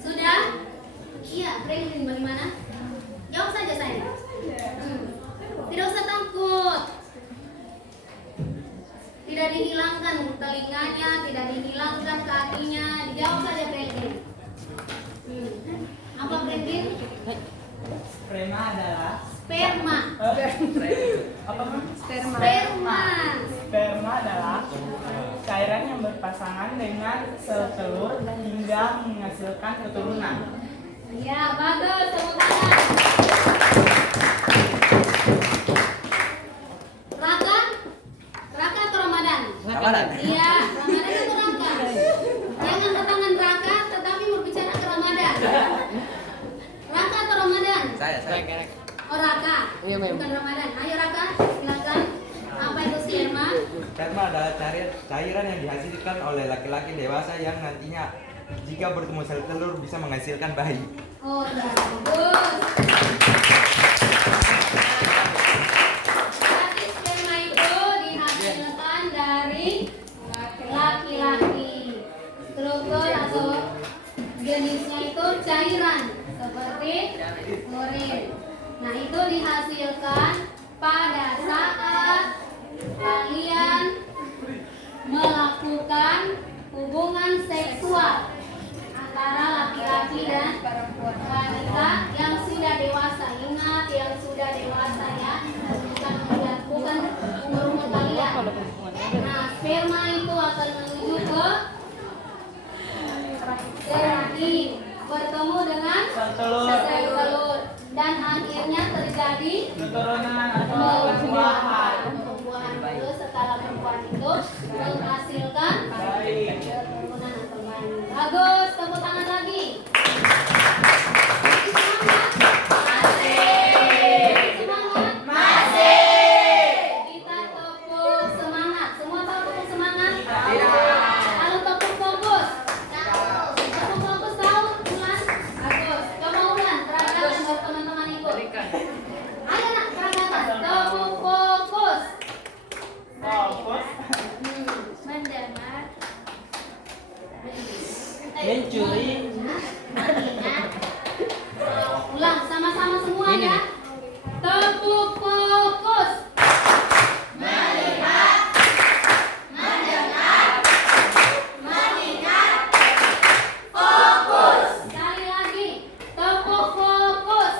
Sudah? Iya, Franklin bagaimana? Jawab saja saya. Tidak usah takut. Tidak dihilangkan telinganya, tidak dihilangkan kakinya. Dijawab saja Franklin. Apa Franklin? Sperma adalah Sperma. apa Mas? Sperma. Sperma adalah cairan yang berpasangan dengan sel telur hingga menghasilkan keturunan. Ya, bagus. Tepuk tangan. Raka? Raka atau Ramadan? Ramadan. Iya, Ramadan atau Raka? Jangan ke tangan Raka, tetapi berbicara ke Ramadan. Raka atau Ramadan? Saya. Oh, Raka. Bukan Ramadan. Ayo Raka, silakan. Apa itu sperma? Sperma adalah cairan yang dihasilkan oleh laki-laki dewasa yang nantinya jika bertemu sel telur bisa menghasilkan bayi. Oh, ya, bagus. Berarti sperma itu dihasilkan dari laki-laki. Struktur atau jenisnya itu cairan seperti urin. Nah, itu dihasilkan pada saat kalian melakukan hubungan seksual antara laki-laki dan wanita yang sudah dewasa. Ingat, yang sudah dewasa ya, bukan umur kalian. Nah, sperma itu akan menuju ke rahim, bertemu dengan sel telur, dan akhirnya terjadi Keturunan atau pembuahan. pembuahan dulu. Setelah pembuahan itu menghasilkan Baik. keturunan atau bayi. Bagus, tepuk tangan lagi. Semangat. Masih. Kita tepuk semangat. Semua tahu tepuk semangat? Lalu tepuk fokus. Tepuk fokus tahu Ulan? Bagus. Coba Ulan, peragakan buat teman-teman ikut. Ayo nak, peragakan. Tepuk fokus. Fokus. Mendengar. Mencuri. Ulang sama-sama semua ya. Tepuk fokus. Sekali lagi. Tepuk fokus.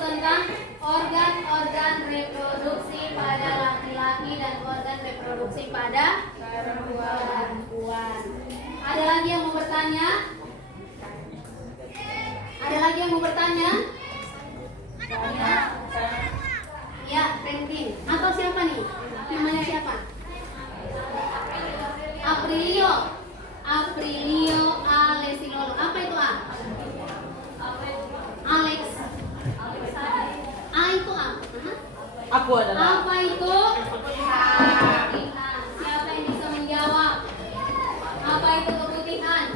tentang organ-organ reproduksi pada laki-laki dan organ reproduksi pada perempuan. Ada lagi yang mau bertanya? Ada lagi yang mau bertanya? Ya, Franklin. Atau siapa nih? Namanya siapa? Aprilio Alesilolo. Apa itu A? Alex. A itu A. Aku adalah. Apa itu? Keputihan. Siapa yang bisa menjawab? Apa itu keputihan?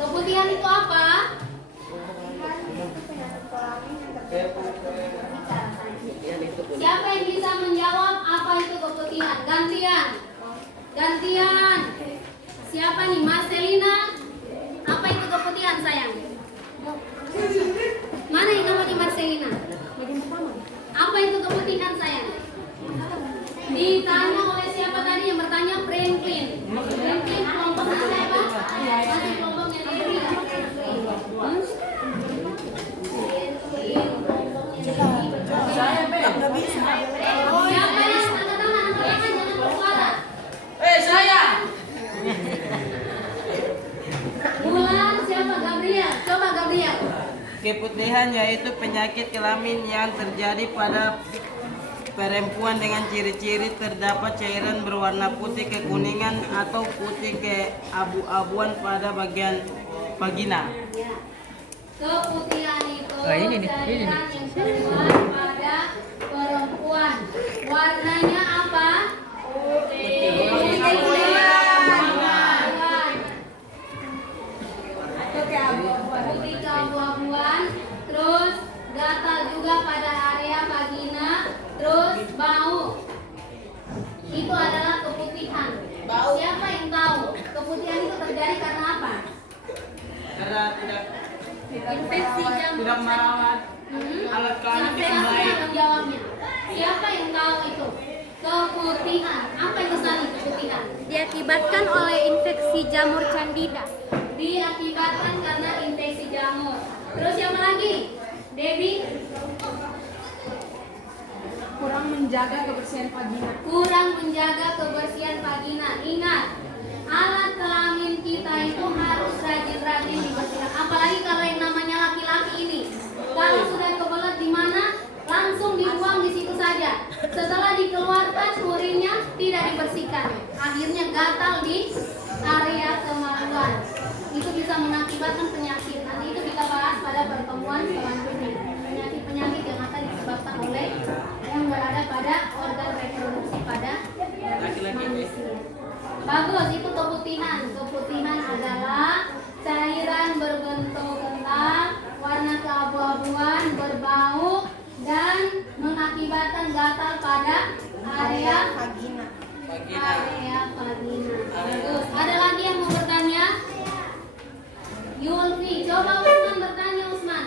Keputihan itu apa? Siapa yang bisa menjawab apa itu keputihan? Gantian. Siapa nih? Marcelina. Apa itu keputihan, sayang? Mana yang namanya Marcelina? Apa itu keputihan, sayang? Ditanya oleh siapa tadi yang bertanya? Franklin. Franklin kelompoknya siapa? Masih kelompoknya Debbie. Siapa yang angkat tangan? Jangan bersuara. Saya. Bulan siapa? Gabriel. Coba Gabriel. Keputihan yaitu penyakit kelamin yang terjadi pada perempuan dengan ciri-ciri terdapat cairan berwarna putih kekuningan atau putih keabu-abuan pada bagian vagina. Ya. Keputihan itu ini nih, cairan yang keluar pada perempuan. Warnanya apa? Putih. Putih keabu-abuan. Terus gatal juga pada area vagina. Terus bau. Itu adalah keputihan. Siapa yang tahu keputihan itu terjadi karena apa? Karena tidak Infeksi jamur merawat alat kelamin Sampai dengan aku baik. yang menjawabnya. Siapa yang tahu itu? Keputihan. Apa itu tadi keputihan? Diakibatkan oleh infeksi jamur candida. Diakibatkan karena infeksi jamur. Terus siapa lagi? Debbie? Kurang menjaga kebersihan vagina. Kurang menjaga kebersihan vagina. Ingat, alat kelamin kita itu harus rajin-rajin dibersihkan. Apalagi kalau yang namanya laki-laki ini. Kalau sudah kebelet di mana, langsung dibuang di situ saja. Setelah dikeluarkan urinnya tidak dibersihkan. Akhirnya gatal di area kemaluan. Itu bisa mengakibatkan penyakit. Nanti itu kita bahas pada pertemuan selanjutnya. Penyakit-penyakit yang akan disebabkan oleh yang berada pada organ reproduksi pada manusia. Bagus, itu keputihan. Keputihan adalah cairan berbentuk kental, warna keabu-abuan, berbau, dan mengakibatkan gatal pada area Vagina. area vagina. Bagus. Ada lagi yang mau bertanya? Yulfi, coba Usman bertanya, Usman.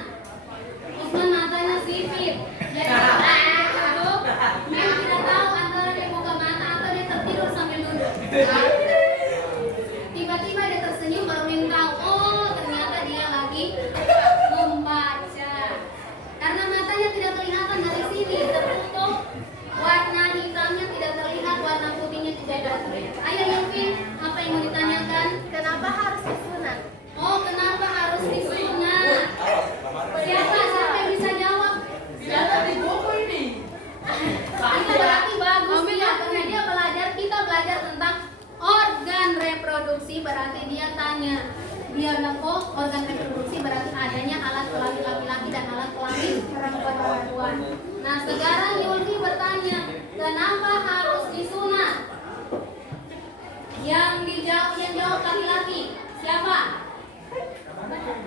Usman matanya sipit. Jadi aduh, Mel tidak tahu antara dia buka mata atau dia tertidur sambil duduk. Tiba-tiba dia tersenyum baru Mel tahu. Oh, ternyata dia lagi membaca. Karena matanya tidak kelihatan dari sini, tertutup. Warna hitamnya tidak terlihat, warna putihnya tidak terlihat. Ayo Yulfi, apa yang mau ditanyakan? Kenapa harus disunat? Oh, kenapa harus disunat? Siapa yang bisa jawab? Siapa di buku ini? Itu berarti bagus ya, karena dia belajar, kita belajar tentang organ reproduksi, berarti dia tanya. Dia bilang, oh organ reproduksi berarti adanya alat kelamin laki-laki dan alat kelamin perempuan. Nah sekarang Yulfi bertanya, kenapa harus disunat? Yang jawab laki-laki, siapa?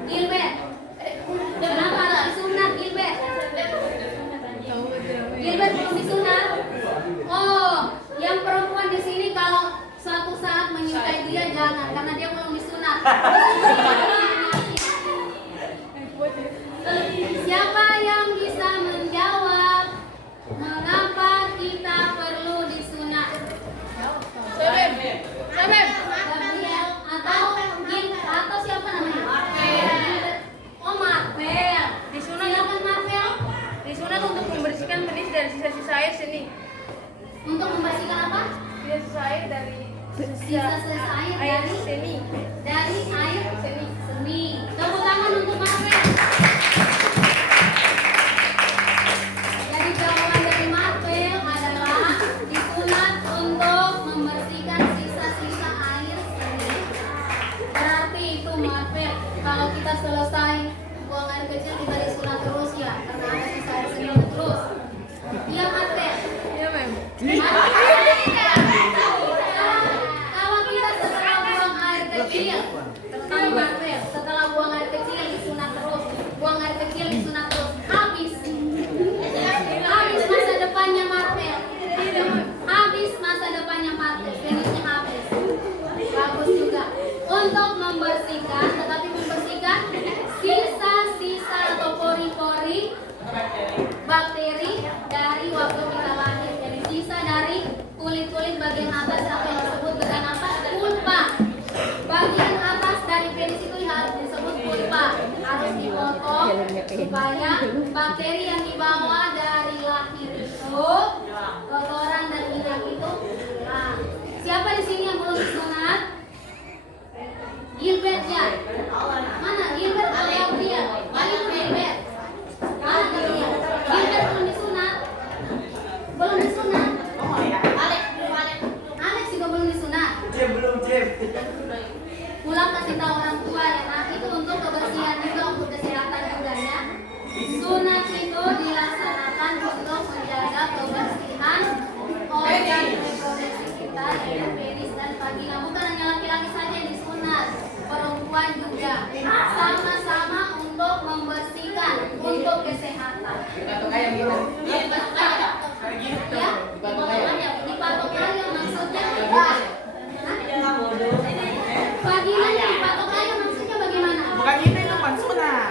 Gilbert. Kenapa harus disunat, Gilbert? Gilbert belum disunat? Oh, yang perempuan di sini kalau suatu saat menyukai dia jangan, karena dia belum disunat. Siapa yang bisa menjawab mengapa kita perlu disunat? Gabriel atau siapa namanya? Oh, Marvel. sisa-sisa air seni. Untuk membersihkan apa? Sisa air dari Sisa-sisa air dari seni. air seni. Tepuk tangan untuk Marvel. Jadi jawaban dari Marvel adalah disunat untuk membersihkan sisa-sisa air seni. Berarti itu Marvel, kalau kita selesai buang air kecil kita disunat terus ya, karena ada sisa air seni terus. Iya Marvel. Iya, Mem. Kalau kita setelah buang air kecil, setelah buang air kecil disunat terus, buang air kecil disunat terus, habis masa depannya Marvel, habis masa depannya Marvel, finishnya habis. Bagus juga untuk membersihkan, tetapi membersihkan sisa-sisa atau pori-pori bakteri dari waktu kita lahir. Jadi sisa dari kulit-kulit bagian atas atau yang disebut dengan apa? Pulpa. Bagian atas dari penis itu harus disebut pulpa. Harus dipotong supaya bakteri yang dibawa dari lahir itu, kotoran dan minyak itu. Nah, siapa di sini yang belum disunat? Gilbert ya? Mana Gilbert atau Gabriel? Balik Gilbert. Mana Gabriel? Gilbert belum disunat. Belum disunat. Alex juga belum disunat. Pulang kasih tahu orang tua ya, nah itu untuk kebersihan juga, untuk kesehatan juga ya. Sunat itu dilaksanakan untuk menjaga kebersihan organ reproduksi kita, yaitu penis dan vagina. Bukan hanya laki-laki saja yang disunat, perempuan juga. Sama-sama untuk membersihkan, untuk kesehatan. Dipatok ayam gitu. Dipatok ayam. Ya, dipatok ayam maksudnya apa? Vaginanya dipatok ayam maksudnya bagaimana? Bukan itu bukan sunat.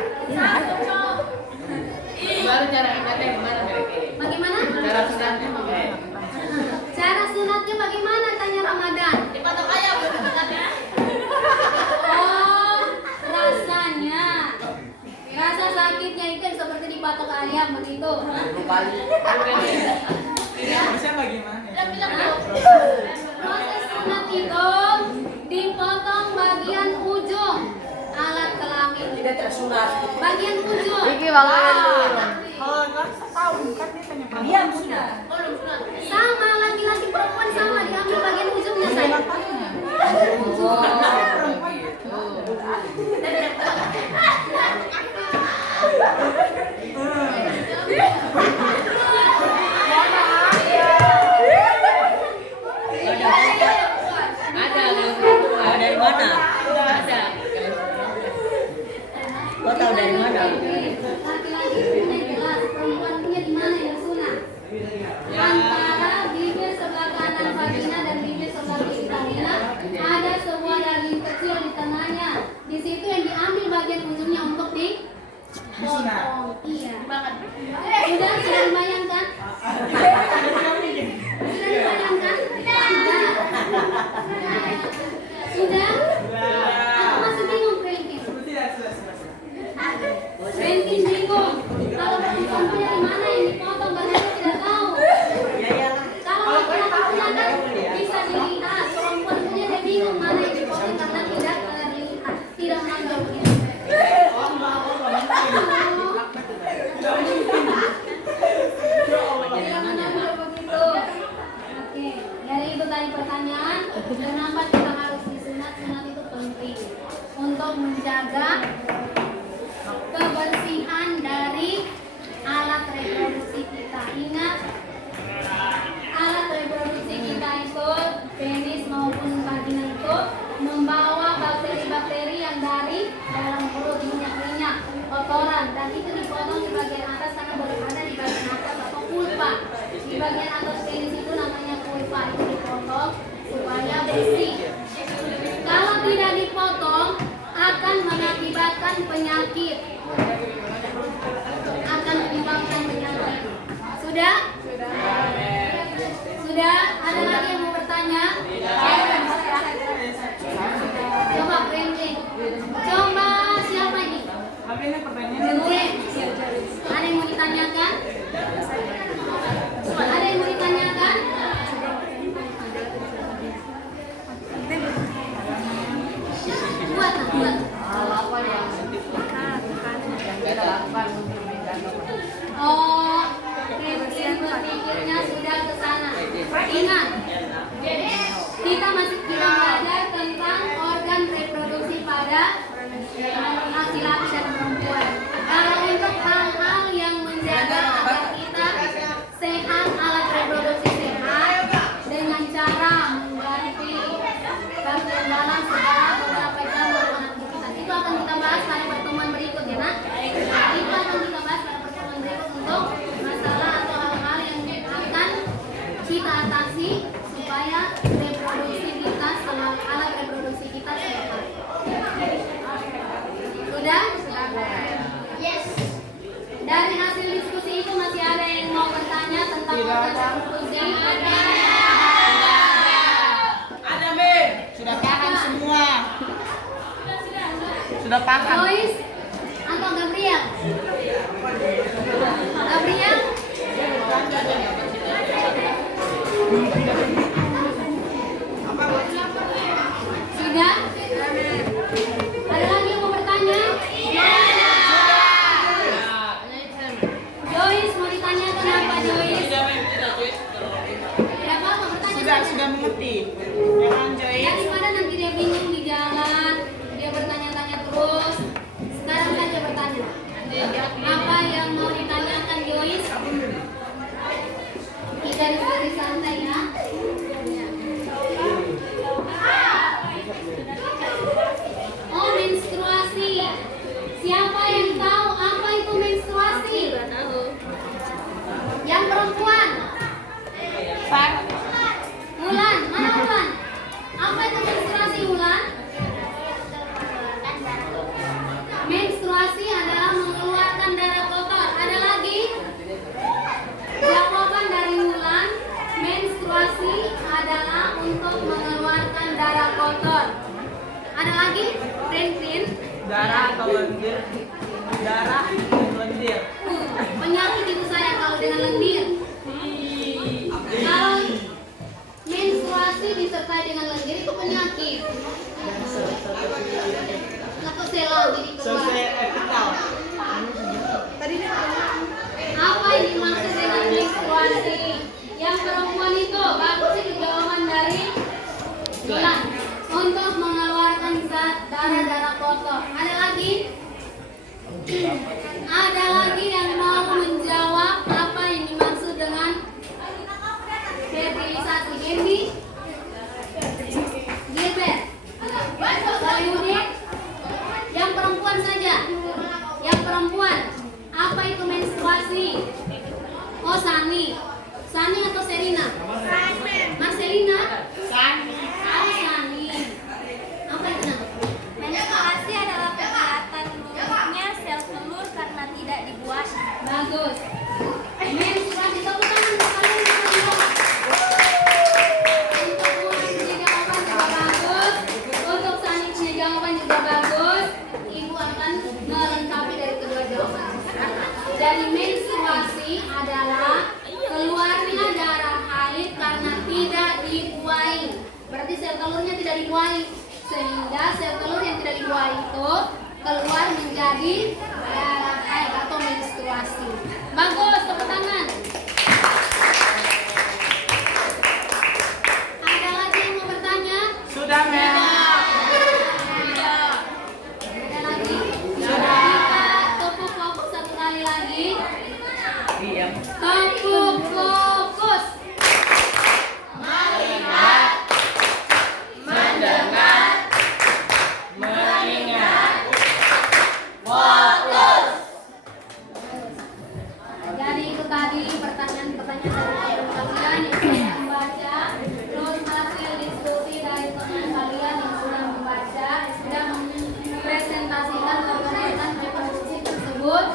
Baru cara ingatnya gimana? Bagaimana? Cara sunatnya bagaimana? Cara sunatnya bagaimana? Tanya Ramadan. Dipatok ayam. Oh, rasanya. Rasa sakitnya itu yang seperti dipatok ayam begitu. Ya. Bisa bagaimana? Proses sunat itu dipotong bagian ujung alat kelamin. Tidak tersunat. Bagian ujung. Kalau nggak tahu kan dia tanya perempuan. Sama laki-laki perempuan sama diambil bagian ujungnya saya. Dari mana? Ada. Kau tahu dari mana? Laki-laki punya jelas, perempuan punya di mana yang sunat? Antara bibir sebelah kanan vagina dan bibir sebelah kiri vagina ada sebuah daging kecil di tengahnya. Di situ yang diambil bagian ujungnya untuk dipotong. Iya. Sudah dibayangkan? Sudah dibayangkan? Sudah? Aku masih bingung, Franklin. Franklin bingung. Kalau perempuan punya di mana yang dipotong karena dia tidak tahu. Kalau laki-laki punya kan bisa dilihat. Perempuan punya dia bingung mana yang dipotong karena tidak terlihat, tidak menonjol begitu. Tidak menonjol begitu. Oke, dari itu tadi pertanyaan. Kenapa kita harus disunat? Sunat itu penting untuk menjaga kebersihan dari alat reproduksi kita. Ingat, alat reproduksi kita itu penis maupun vagina itu membawa bakteri-bakteri yang dari dalam perut, minyak-minyak, kotoran, dan itu dipotong di bagian atas karena berada di bagian atas atau pulpa. Di bagian atas penis itu namanya pulpa, itu dipotong supaya bersih. Kalau tidak dipotong akan mengakibatkan penyakit. Akan menyebabkan penyakit. Sudah? Sudah? Ada lagi yang mau bertanya? Coba Franklin. Coba siapa ini? Apa ini pertanyaan? Ada yang mau ditanyakan? Ingat, kita masih belajar tentang organ reproduksi pada laki-laki dan perempuan. Kalau untuk hal-hal yang menjaga agar kita sehat, alat reproduksi sehat dengan cara mengganti bagian dalam setelah beberapa jam melakukan aktivitas. Itu akan kita bahas pada pertemuan berikutnya, nak. Itu akan kita bahas pada pertemuan berikut untuk masalah atau hal-hal yang akan kita atasi supaya reproduksi kita sama alat reproduksi kita sehat. Sudah? Yes. Dari hasil diskusi itu masih ada yang mau bertanya tentang organ reproduksi? Ada, Min. Sudah paham semua. Sudah paham. Joyce atau Gabriel? Gabriel? Sudah? Ada lagi yang mau bertanya? Joyce mau ditanyakan apa, Joyce? Tidak apa, mau bertanya? Sudah mengerti. Jangan Joyce. Daripada nanti dia bingung di jalan, dia bertanya-tanya terus. Sekarang saja bertanya. Apa yang mau ditanyakan, Joyce? Kita diskusi santai ya. Oh, menstruasi. Siapa yang tahu apa itu menstruasi? Yang perempuan. Mulan, mana Mulan? Apa itu menstruasi, Mulan? Menstruasi adalah mengeluarkan darah kotor. Ada lagi? Jawaban dari Mulan, menstruasi adalah untuk mengeluarkan darah kotor. Ada lagi? Franklin? Darah atau lendir? Darah atau lendir? Penyakit itu saya kalau dengan lendir. Kalau menstruasi disertai dengan lendir itu penyakit. Laku selang jadi keluar. Apa yang dimaksud dengan menstruasi? Yang perempuan itu bagus itu jawaban dari Mulan. Untuk mengeluarkan zat darah kotor. Ada lagi? Ada lagi yang mau menjawab apa yang dimaksud dengan fertilisasi? Gendi? Gilbert? Sayudin? Yang perempuan saja. Yang perempuan. Apa itu menstruasi? Oh, Sani. Sani atau Serina? Marcelina? Sani. Oh, Sani. Apa itu nama? Menstruasi adalah kegiatan menurutnya sel telur karena tidak dibuat. Bagus. Menstruasi, tepuk tangan untuk kalian yang menjawab. Untuk Mulan punya jawaban juga bagus. Untuk Sani punya jawaban juga bagus. Ibu akan melengkapi dari kedua jawaban. Jadi menstruasi adalah keluarnya darah haid karena tidak dibuai. Berarti sel telurnya tidak dibuai, sehingga sel telur yang tidak dibuai itu keluar menjadi darah haid atau menstruasi. Bagus, tepuk tangan. Ada lagi yang mau bertanya? Sudah, Mel. Ada lagi? Kita tepuk fokus satu kali lagi. Tepuk fokus. Melihat, mendengar, mengingat, fokus. Jadi itu tadi pertanyaan-pertanyaan dari kalian yang sudah membaca, terus hasil diskusi dari teman kalian yang sudah membaca, sudah mempresentasikan organ-organ reproduksi tersebut.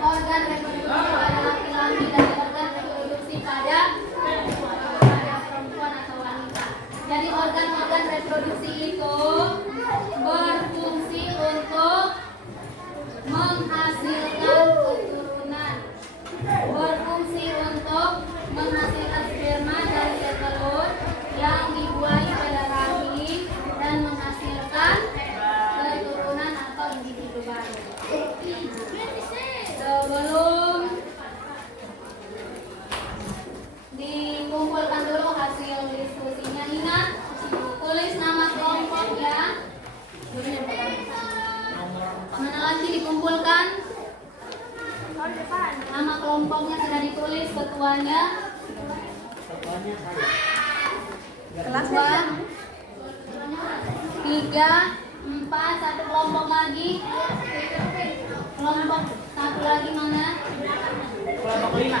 Organ reproduksi pada laki-laki dan organ reproduksi pada perempuan atau wanita. Jadi organ-organ reproduksi itu berfungsi untuk menghasilkan keturunan, berfungsi untuk menghasilkan sperma dari sel telur yang dibuai pada rahim dan menghasilkan keturunan atau individu baru. Sebelum dikumpulkan kelompoknya sudah ditulis ketuanya. Dua, tiga, empat, satu kelompok lagi. Kelompok satu lagi mana? Kelompok 5.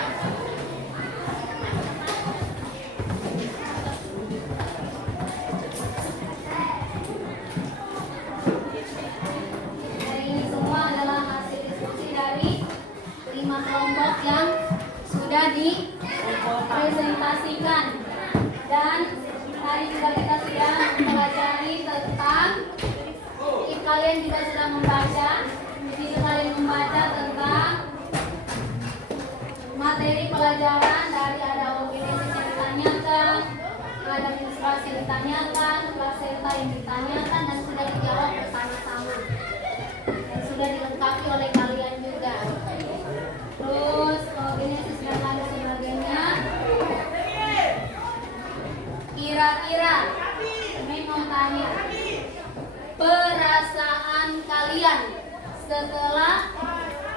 Ini semua adalah hasil diskusi dari 5 kelompok yang sudah dipresentasikan. Dan tadi juga kita sudah mempelajari tentang, kalian juga sudah membaca. Di situ kalian membaca tentang materi pelajaran, dari ada organisasi yang ditanyakan, ada administrasi yang ditanyakan, placenta yang ditanyakan, dan sudah dijawab bersama-sama dan sudah dilengkapi oleh kalian juga. Terus organisasi dan lain sebagainya. Kira-kira ini mau tanya, perasaan kalian setelah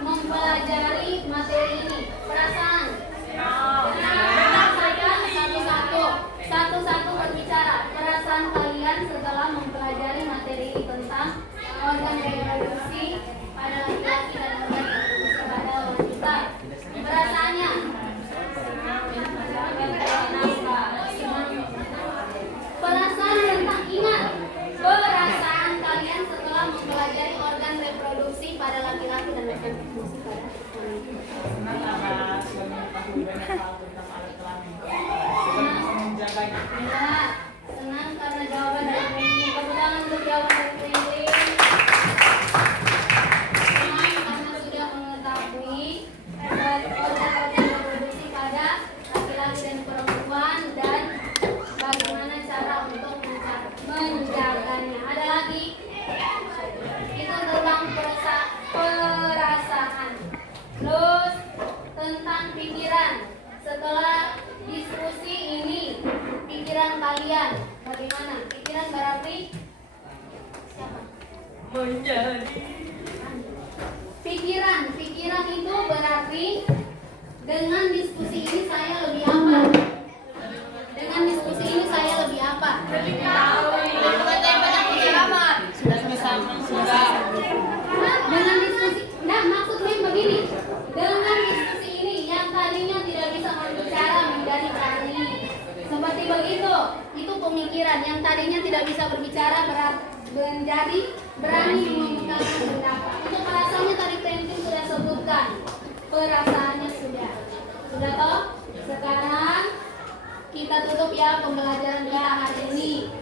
mempelajari materi ini, perasaan. Satu-satu berbicara. Perasaan kalian setelah mempelajari materi ini tentang organ reproduksi pada laki-laki dan organ reproduksi pada wanita. Perasaannya. Perasaan tentang, ingat, perasaan kalian setelah mempelajari organ reproduksi pada laki-laki dan organ reproduksi pada Senang karena sudah mengetahui banyak hal tentang alat kelamin. Sudah bisa menjaganya. ya, senang karena jawaban dari training. Tepuk tangan untuk jawaban dari training. Senang karena sudah mengetahui organ-organ reproduksi pada laki-laki dan perempuan dan bagaimana cara untuk menjaganya. Ada lagi? Itu tentang perasaan. Terus tentang pikiran. Setelah diskusi ini, pikiran kalian bagaimana? Pikiran berarti siapa? Menjadi. Pikiran itu berarti dengan diskusi ini saya lebih apa? Dengan diskusi ini saya lebih apa? Dengan diskusi, nah maksudnya begini, dengan diskusi ini yang tadinya tidak bisa berbicara menjadi berani, seperti begitu. Itu pemikiran yang tadinya tidak bisa berbicara menjadi berani mengungkapkan pendapat. Itu perasaannya tadi Pentin sudah sebutkan, perasaannya sudah toh. Sekarang kita tutup ya pembelajaran kita hari ini.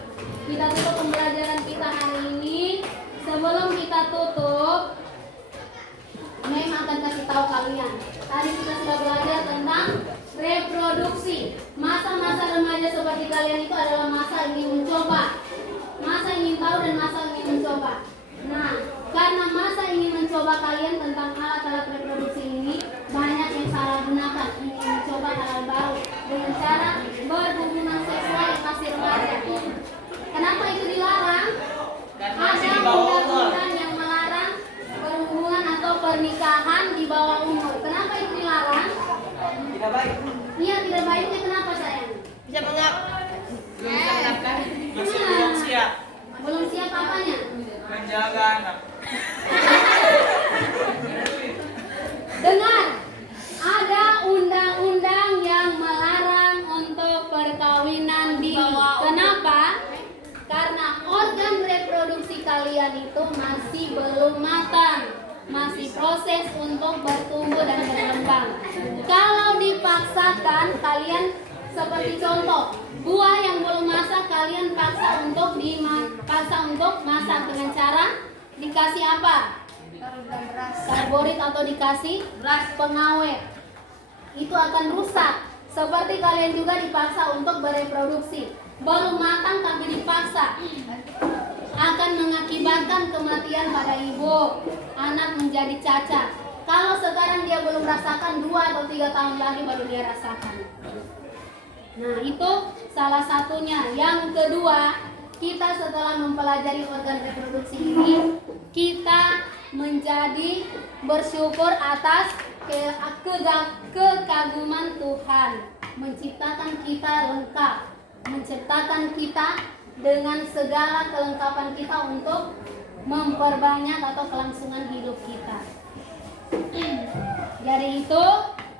Kita tutup pembelajaran kita hari ini. Sebelum kita tutup, Mem akan kasih tahu kalian. Tadi kita sudah belajar tentang reproduksi. Masa-masa remaja seperti kalian itu adalah masa ingin mencoba, masa ingin tahu dan masa ingin mencoba. Nah, karena masa ingin mencoba kalian tentang alat-alat reproduksi ini, banyak yang salah gunakan, ingin mencoba hal baru dengan cara berhubungan seksual yang masih remaja. Kenapa itu dilarang? Ada undang-undang yang melarang berhubungan atau pernikahan di bawah umur. Kenapa itu dilarang? Tidak baik. Iya, tidak baiknya kenapa sayang? Bisa menganggap Masih belum siap Belum siap apanya? menjaga anak. Dengar, ada undang-undang yang melarang untuk perkawinan dini. Kenapa? Karena organ reproduksi kalian itu masih belum matang, masih proses untuk bertumbuh dan berkembang. Kalau dipaksakan, kalian seperti contoh, buah yang belum masak kalian paksa untuk masak dengan cara dikasih apa? Karbohidrat atau dikasih pengawet. Itu akan rusak. Seperti kalian juga dipaksa untuk bereproduksi. Belum matang tapi dipaksa, akan mengakibatkan kematian pada ibu, anak menjadi cacat. Kalau sekarang dia belum rasakan, 2 atau 3 tahun lagi baru dia rasakan. Nah, itu salah satunya. Yang kedua, kita setelah mempelajari organ reproduksi ini, kita menjadi bersyukur atas kekaguman Tuhan, menciptakan kita lengkap, menciptakan kita dengan segala kelengkapan kita untuk memperbanyak atau kelangsungan hidup kita. Dari itu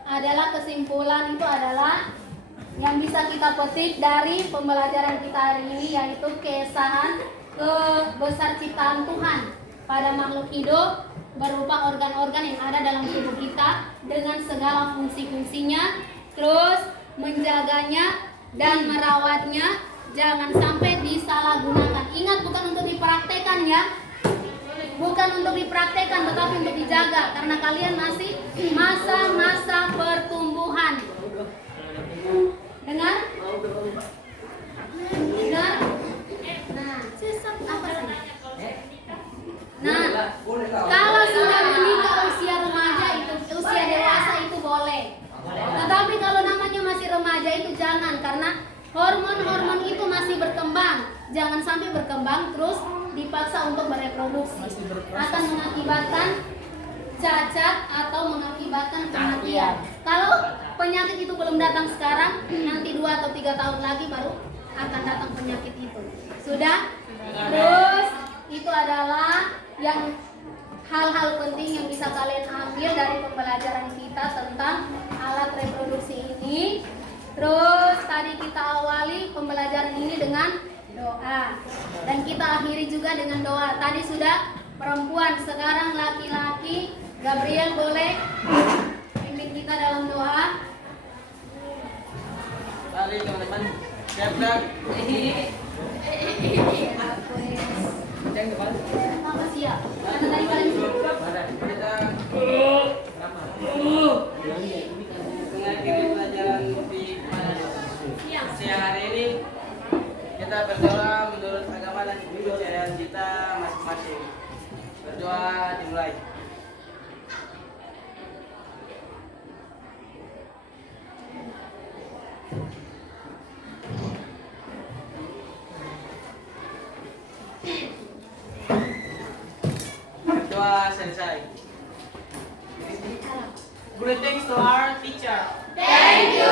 adalah kesimpulan itu adalah yang bisa kita petik dari pembelajaran kita hari ini, yaitu keesahan kebesar ciptaan Tuhan pada makhluk hidup berupa organ-organ yang ada dalam tubuh kita dengan segala fungsi-fungsinya, terus menjaganya dan merawatnya, jangan sampai disalahgunakan. Ingat, bukan untuk dipraktekkan ya, bukan untuk dipraktekkan, tetapi untuk dijaga, karena kalian masih masa-masa pertumbuhan. Dengar? Dengar? Nah, apa sih? Nah, kalau sudah menikah usia remaja itu, usia dewasa itu boleh. Tetapi kalau namanya masih remaja itu jangan, karena hormon-hormon itu masih berkembang. Jangan sampai berkembang terus dipaksa untuk bereproduksi. Akan mengakibatkan cacat atau mengakibatkan kematian. Kalau penyakit itu belum datang sekarang, nanti 2 atau 3 tahun lagi baru akan datang penyakit itu. Sudah? Terus itu adalah yang hal-hal penting yang bisa kalian ambil dari pembelajaran kita tentang alat reproduksi ini. Terus tadi kita awali pembelajaran ini dengan doa, dan kita akhiri juga dengan doa. Tadi sudah perempuan, sekarang laki-laki. Gabriel boleh pimpin kita dalam doa. Mari teman-teman, siap-siap. Apa siap? Karena tadi kalian Kita mengakhiri pelajaran di siang hari ini. Kita berdoa menurut agama dan kepercayaan kita masing-masing. Berdoa dimulai. Doa selesai. Greetings to our teacher. Thank you,